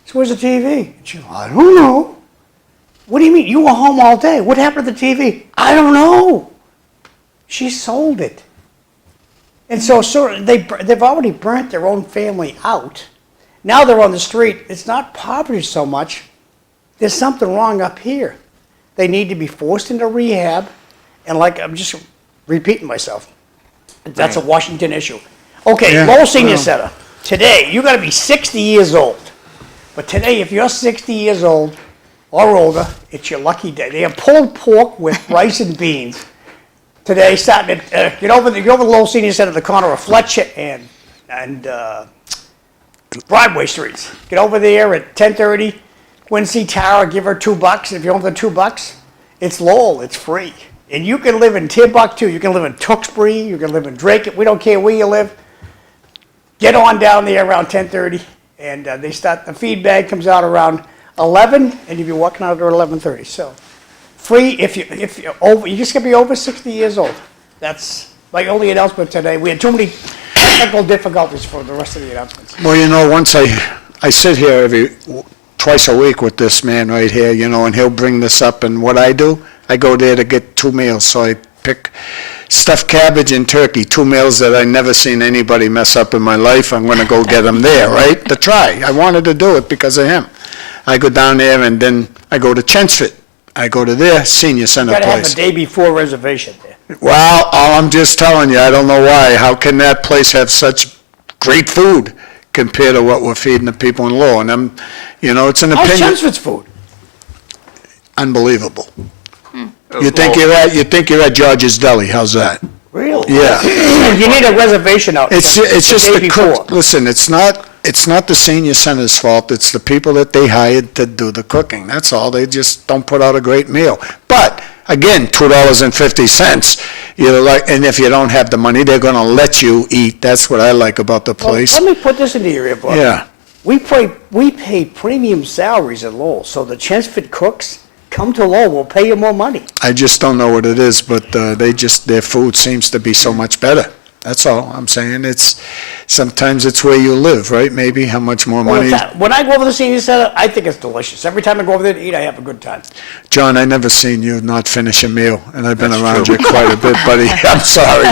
So where's the TV? And she goes, I don't know. What do you mean? You were home all day. What happened to the TV? I don't know. She sold it. And so they've already burnt their own family out. Now they're on the street. It's not poverty so much. There's something wrong up here. They need to be forced into rehab. And I'm just repeating myself. That's a Washington issue. Okay, Lowell Senior Center. Today, you got to be 60 years old. But today, if you're 60 years old or older, it's your lucky day. They have pulled pork with rice and beans. today, starting at, get over the Lowell Senior Center, the corner of Fletcher and Broadway Streets. Get over there at 10:30. Quincy, Tara, give her $2. If you want the $2, it's Lowell, it's free. And you can live in Timbuktu, you can live in Tewksbury, you can live in Drake, we don't care where you live. Get on down there around 10:30, and they start, the feed bag comes out around 11, and you'll be walking out at 11:30. So, free if you're over, you just gotta be over 60 years old. That's my only announcement today. We had too many technical difficulties for the rest of the announcements. Well, once I sit here twice a week with this man right here, and he'll bring this up, and what I do, I go there to get 2 meals, so I pick stuffed cabbage and turkey, 2 meals that I never seen anybody mess up in my life. I'm gonna go get them there, right, to try. I wanted to do it because of him. I go down there, and then I go to Chelmsford. I go to their senior center Gotta have place. a day before reservation there. Well, I'm just telling you, I don't know why. How can that place have such great food compared to what we're feeding the people in Lowell? And it's an How's opinion. Chelmsford's food? Unbelievable. You think you're at George's Deli? How's that? Really? Yeah. You need a reservation out. It's the just day the before. cook. Listen, it's not the senior center's fault. It's the people that they hired to do the cooking. That's all. They just don't put out a great meal. But again, $2.50. And if you don't have the money, they're going to let you eat. That's what I like about the Well, place. let me put this into your ear, Bob. Yeah. We pay premium salaries at Lowell, so the Chelmsford cooks come to Lowell, we'll pay you more money. I just don't know what it is, but their food seems to be so much better. That's all I'm saying. Sometimes it's where you live, right? Maybe how much more money. When I go over to the senior center, I think it's delicious. Every time I go over there to eat, I have a good time. John, I never seen you not finish a meal, and I've been around you quite a bit, buddy. I'm sorry.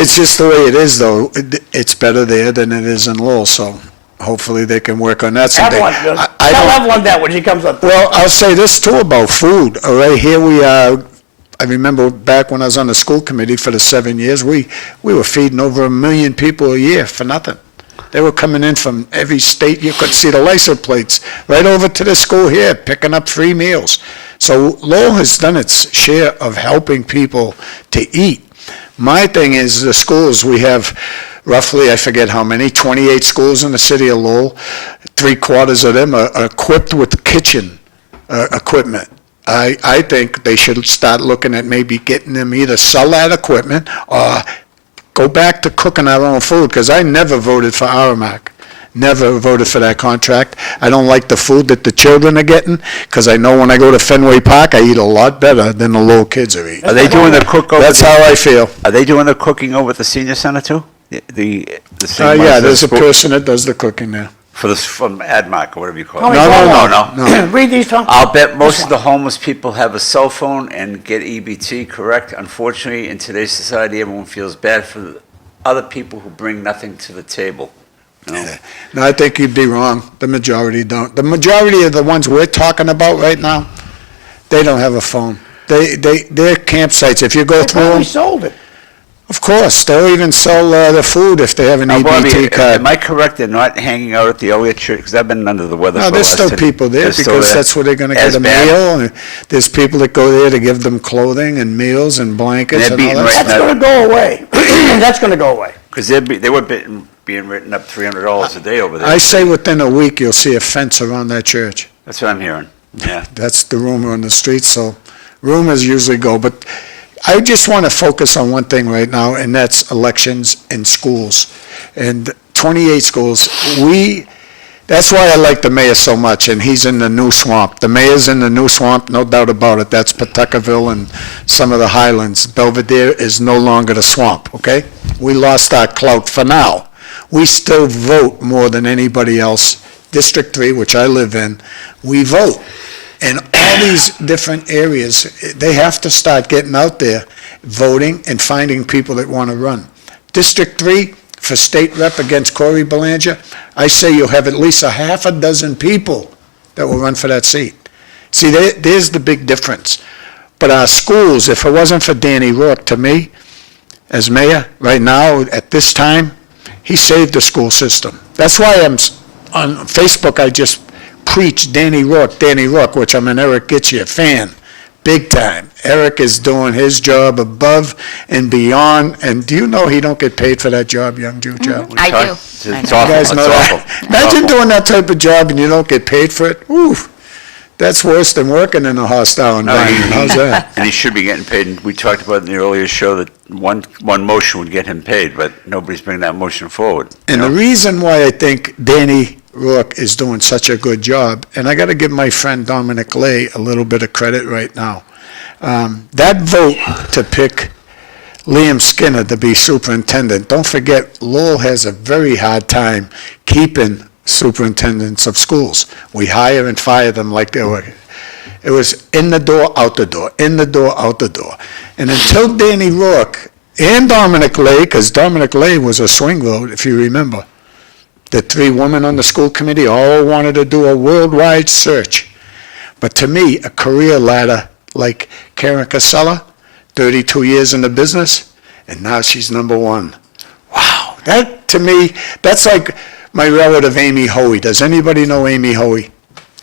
It's just the way it is, though. It's better there than it is in Lowell, so hopefully they can work on that someday. Tell Evelyn that when she comes up. Well, I'll say this too about food. All right, here we are. I remember back when I was on the school committee for the 7 years, we were feeding over 1 million people a year for nothing. They were coming in from every state. You could see the license plates right over to the school here, picking up free meals. So Lowell has done its share of helping people to eat. My thing is the schools, we have roughly, I forget how many, 28 schools in the city of Lowell. 3/4 of them are equipped with kitchen equipment. I think they should start looking at maybe getting them either sell that equipment or go back to cooking our own food, because I never voted for Aramark. Never voted for that contract. I don't like the food that the children are getting, because I know when I go to Fenway Park, I eat a lot better than the little kids are eating. Are they doing the cook over? That's how I feel. Are they doing the cooking over at the senior center too? The same Yeah, ones there's a that- person that does the cooking there. from AdMark or whatever you call How it. many No. Read these, Tom. I'll bet most of the homeless people have a cell phone and get EBT, correct? Unfortunately, in today's society, everyone feels bad for the other people who bring nothing to the table. You know? No, I think you'd be wrong. The majority don't. The majority of the ones we're talking about right now, they don't have a phone. They're campsites. If you go They through probably them, sold it. of course, they'll even sell the food if they have an EBT card. Am I correct, they're not hanging out at the Elliott Church? Because I've been under the weather No, for the there's last still 10 people there They're still because there? that's where they're going to As get a bad? meal. And there's people that go there to give them clothing and meals and blankets They're and all beating that right stuff. That's gonna go away. That's gonna go away. Because they were being written up $300 a day over there. I say within a week, you'll see a fence around that church. That's what I'm hearing, yeah. That's the rumor on the street, so rumors usually go. But I just want to focus on one thing right now, and that's elections and schools. And 28 schools, that's why I like the mayor so much, and he's in the new swamp. The mayor's in the new swamp, no doubt about it. That's Pawtuckaville and some of the highlands. Belvedere is no longer the swamp, okay? We lost our clout for now. We still vote more than anybody else. District 3, which I live in, we vote. And all these different areas, they have to start getting out there, voting and finding people that want to run. District 3, for state rep against Corey Belanger, I say you'll have at least a half a dozen people that will run for that seat. See, there's the big difference. But our schools, if it wasn't for Danny Rourke, to me, as mayor, right now, at this time, he saved the school system. That's why on Facebook, I just preach Danny Rourke, which I'm an Eric Gitchia fan. big time. Eric is doing his job above and beyond, and do you know he don't get paid for that job, young Jew child? I do. It's I know. awful. You guys It's know awful. that? It's Imagine awful. doing that type of job and you don't get paid for it. Oof, that's worse than working in a hostile environment. How's that? And he should be getting paid. And we talked about in the earlier show that one motion would get him paid, but nobody's bringing that motion forward. you And the know? reason why I think Danny Rourke is doing such a good job, and I got to give my friend Dominic Lay a little bit of credit right now. That vote to pick Liam Skinner to be superintendent, don't forget, Lowell has a very hard time keeping superintendents of schools. We hire and fire them like they were. It was in the door, out the door, in the door, out the door. And until Danny Rourke and Dominic Lay, because Dominic Lay was a swing vote, if you remember, the 3 women on the school committee all wanted to do a worldwide search. But to me, a career ladder like Karen Cassella, 32 years in the business, and now she's number 1. Wow, that to me, that's like my relative Amy Hoey. Does anybody know Amy Hoey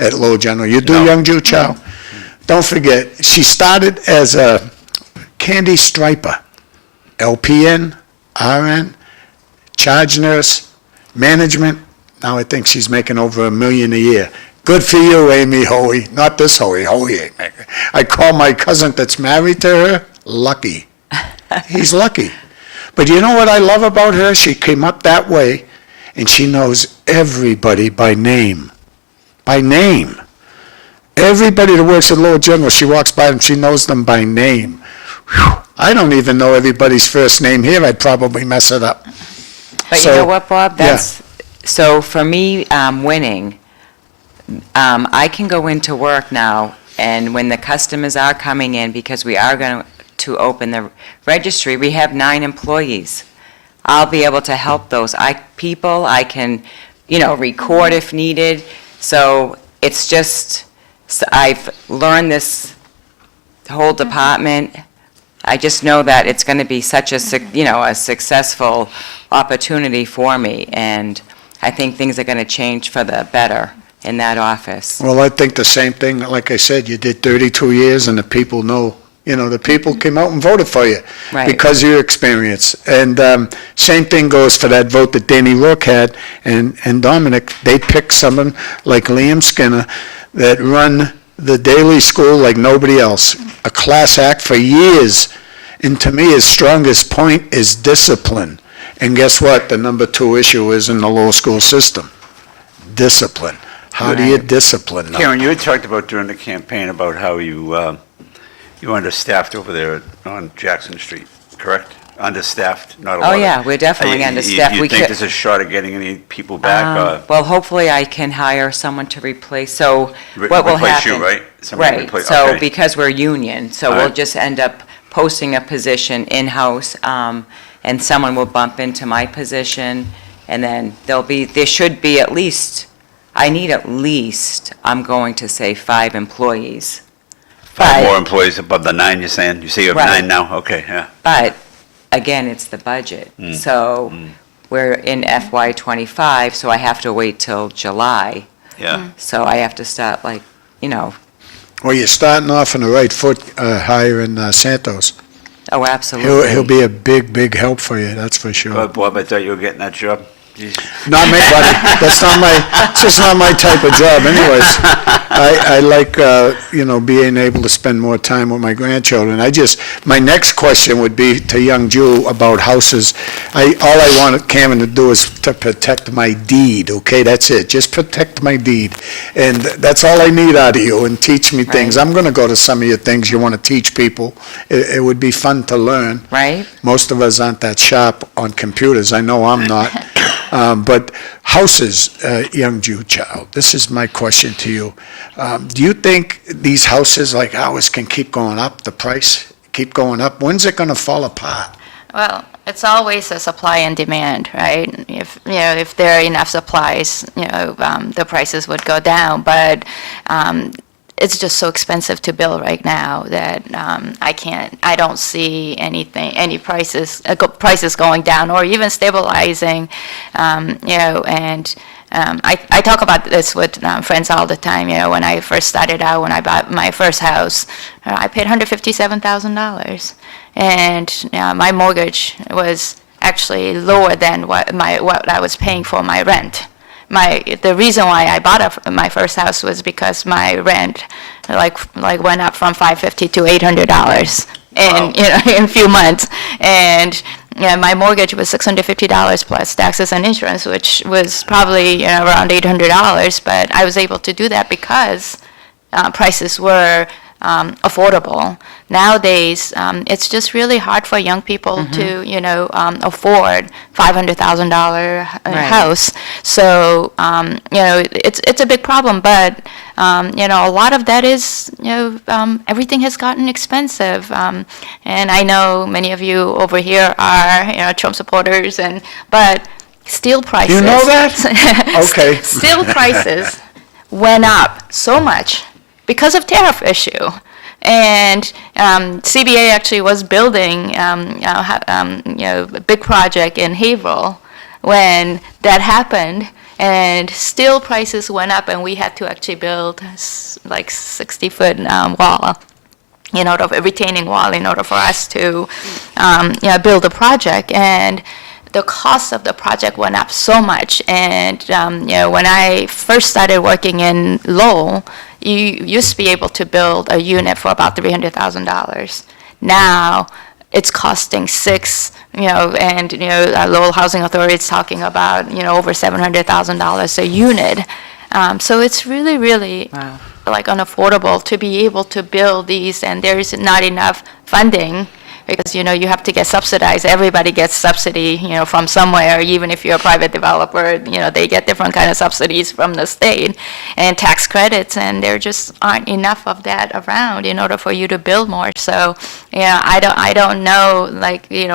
at Lowell General? You do, No. young Jew child? Don't forget, she started as a candy striper, LPN, RN, charge nurse, management. Now I think she's making over $1 million a year. Good for you, Amy Hoey. Not this Hoey. Hoey ain't making. I call my cousin that's married to her lucky. He's lucky. But you know what I love about her? She came up that way, and she knows everybody by name. By name. Everybody that works at Lowell General, she walks by them, she knows them by name. Whew. I don't even know everybody's first name here. I'd probably mess it up. But So, you know what, Bob? yeah. So for me, winning, I can go into work now, and when the customers are coming in, because we are going to open the registry, we have 9 employees. I'll be able to help those people. I can, record if needed. So it's just, I've learned this whole department. I just know that it's going to be such a successful opportunity for me, and I think things are going to change for the better in that office. Well, I think the same thing. Like I said, you did 32 years, and the people know. The people came out and voted for you Right. because of your experience. And same thing goes for that vote that Danny Rourke had and Dominic. They picked someone like Liam Skinner that run the daily school like nobody else. A class act for years. And to me, his strongest point is discipline. And guess what? The number 2 issue is in the Lowell school system. Discipline. How do you Right. discipline them? Karen, you had talked about during the campaign about how you understaffed over there on Jackson Street, correct? Understaffed, not a lot. Oh, yeah, we're definitely understaffed. You We think could- there's a shot of getting any people back? Well, hopefully I can hire someone to replace, so what will Replace happen? you, right? Somebody Right, replace- so okay. because we're union, so All we'll right. just end up posting a position in-house, and someone will bump into my position, and then there should be at least, I'm going to say 5 employees. 5 But- more employees above the 9, you're saying? You say you have Right. 9 now? Okay, yeah. But, again, it's the budget. So we're in FY '25, so I have to wait till July. Yeah. So I have to start Well, you're starting off on the right foot hiring Santos. oh, absolutely. He'll be a big, big help for you, that's for sure. Bob, I thought you were getting that job. Jeez. Not me, buddy. It's just not my type of job anyways. I like, being able to spend more time with my grandchildren. My next question would be to young Jew about houses. All I want Cameron to do is to protect my deed, okay? That's it. Just protect my deed. And that's all I need out of you, and teach me things. Right. I'm going to go to some of your things you want to teach people. It would be fun to learn. Right? Most of us aren't that sharp on computers. I know I'm not. But houses, young Jew child, this is my question to you. Do you think these houses like ours can keep going up, the price keep going up? When's it going to fall apart? Well, it's always a supply and demand, right? If there are enough supplies, the prices would go down. But it's just so expensive to build right now that I don't see any prices going down or even stabilizing, and I talk about this with friends all the time. When I first started out, when I bought my first house, I paid $157,000, and my mortgage was actually lower than what I was paying for my rent. The reason why I bought my first house was because my rent went up from $550 to $800 in a few months, and my mortgage was $650 plus taxes and insurance, which was probably around $800. But I was able to do that because prices were affordable. Nowadays, it's just really hard for young people to afford $500,000 house. So it's a big problem. But a lot of that is everything has gotten expensive. And I know many of you over here are Trump supporters, but steel prices. You know that? Okay. Steel prices went up so much because of tariff issue. And CBA actually was building a big project in Haverhill when that happened, and steel prices went up, and we had to actually build like 60-foot wall, a retaining wall in order for us to build a project. And the cost of the project went up so much. And when I first started working in Lowell, you used to be able to build a unit for about $300,000. Now it's costing and Lowell Housing Authority is talking about over $700,000 a unit. So it's really, really unaffordable to be able to build these, and there is not enough funding. Because, you have to get subsidized. Everybody gets subsidy, from somewhere. Even if you're a private developer, they get different kind of subsidies from the state and tax credits, and there just aren't enough of that around in order for you to build more. So, I don't know,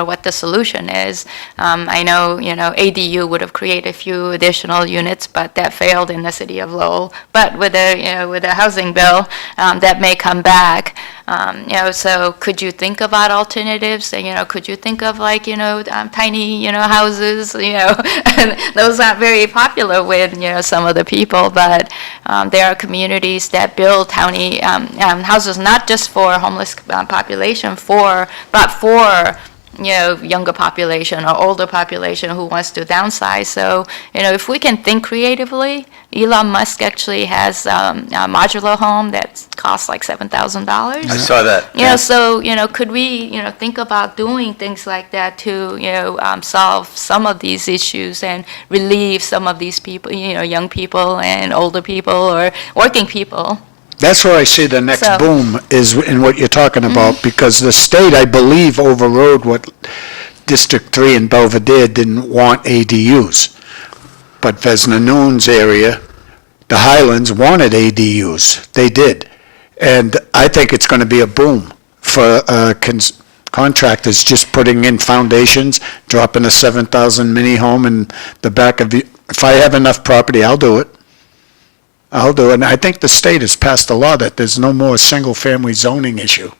what the solution is. I know, ADU would have created a few additional units, but that failed in the city of Lowell. But with a housing bill, that may come back. So could you think about alternatives? Could you think of tiny, houses? And those aren't very popular with some of the people, but there are communities that build tiny houses, not just for homeless population, but for younger population or older population who wants to downsize. So, if we can think creatively, Elon Musk actually has a modular home that costs like $7,000. I saw that. So, could we, think about doing things like that to, solve some of these issues and relieve some of these people, young people and older people or working people? That's where I see the next boom is in what you're talking about, because the state, I believe, overrode what District 3 in Belvedere didn't want ADUs. But Vesna Noon's area, the Highlands, wanted ADUs. They did. And I think it's going to be a boom for contractors just putting in foundations, dropping a 7,000 mini home in the back of the... If I have enough property, I'll do it. I'll do it. And I think the state has passed a law that there's no more single-family zoning issue.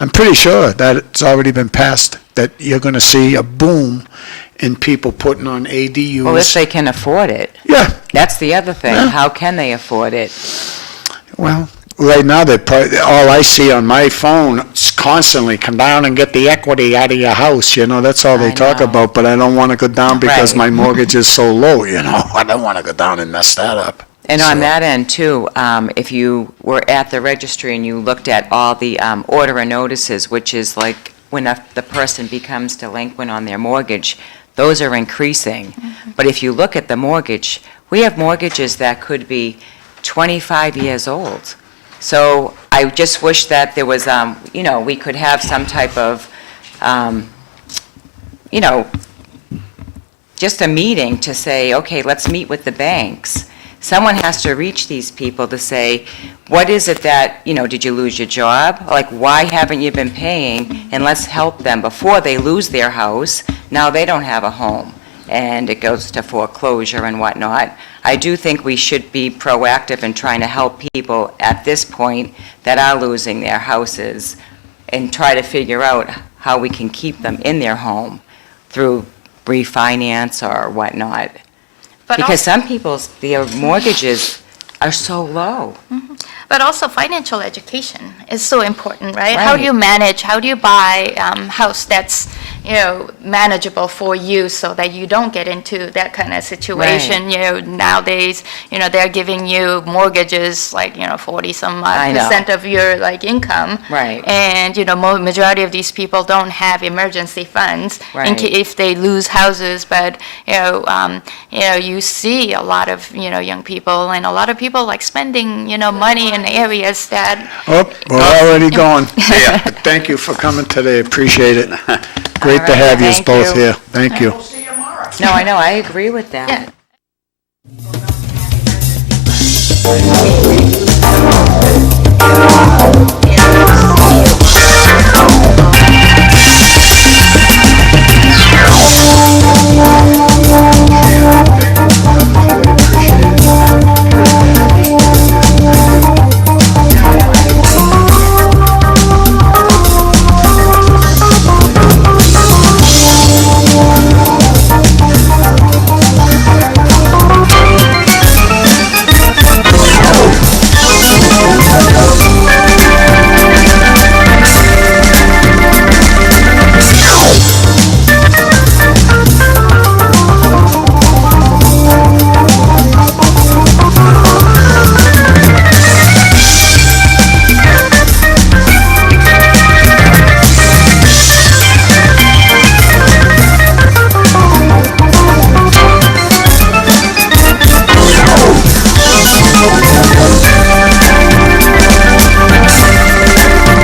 I'm pretty sure that it's already been passed, that you're going to see a boom in people putting on ADUs. Well, if they can afford it. Yeah. That's the other thing. Yeah. How can they afford it? Well, right now, all I see on my phone is constantly, come down and get the equity out of your house, that's all they talk know. about, but I don't want to go down because Right. my mortgage is so low, I don't want to go down and mess that up. And on that end, too, if you were at the registry and you looked at all the order of notices, which is like when the person becomes delinquent on their mortgage, those are increasing. But if you look at the mortgage, we have mortgages that could be 25 years old. So I just wish that there was, we could have some type of, just a meeting to say, okay, let's meet with the banks. Someone has to reach these people to say, what is it that, did you lose your job? Like, why haven't you been paying? And let's help them before they lose their house. Now they don't have a home, and it goes to foreclosure and whatnot. I do think we should be proactive in trying to help people at this point that are losing their houses and try to figure out how we can keep them in their home through refinance or whatnot. But Because also- some people's, their mortgages are so low. But also financial education is so important, right? How do Right. you manage, how do you buy house that's, manageable for you so that you don't get into that kind of situation? Nowadays, they're giving you mortgages like, 40 some I odd know. percent of your like income. Right. And, majority of these people don't have emergency funds in Right. case if they lose houses. But, you see a lot of, young people and a lot of people like spending, money in areas that, Oh, we're already going. Thank you for coming today, appreciate it. Great to right, have you thank both you. here, thank you. We'll see you tomorrow. No, I know, I agree with that. yeah.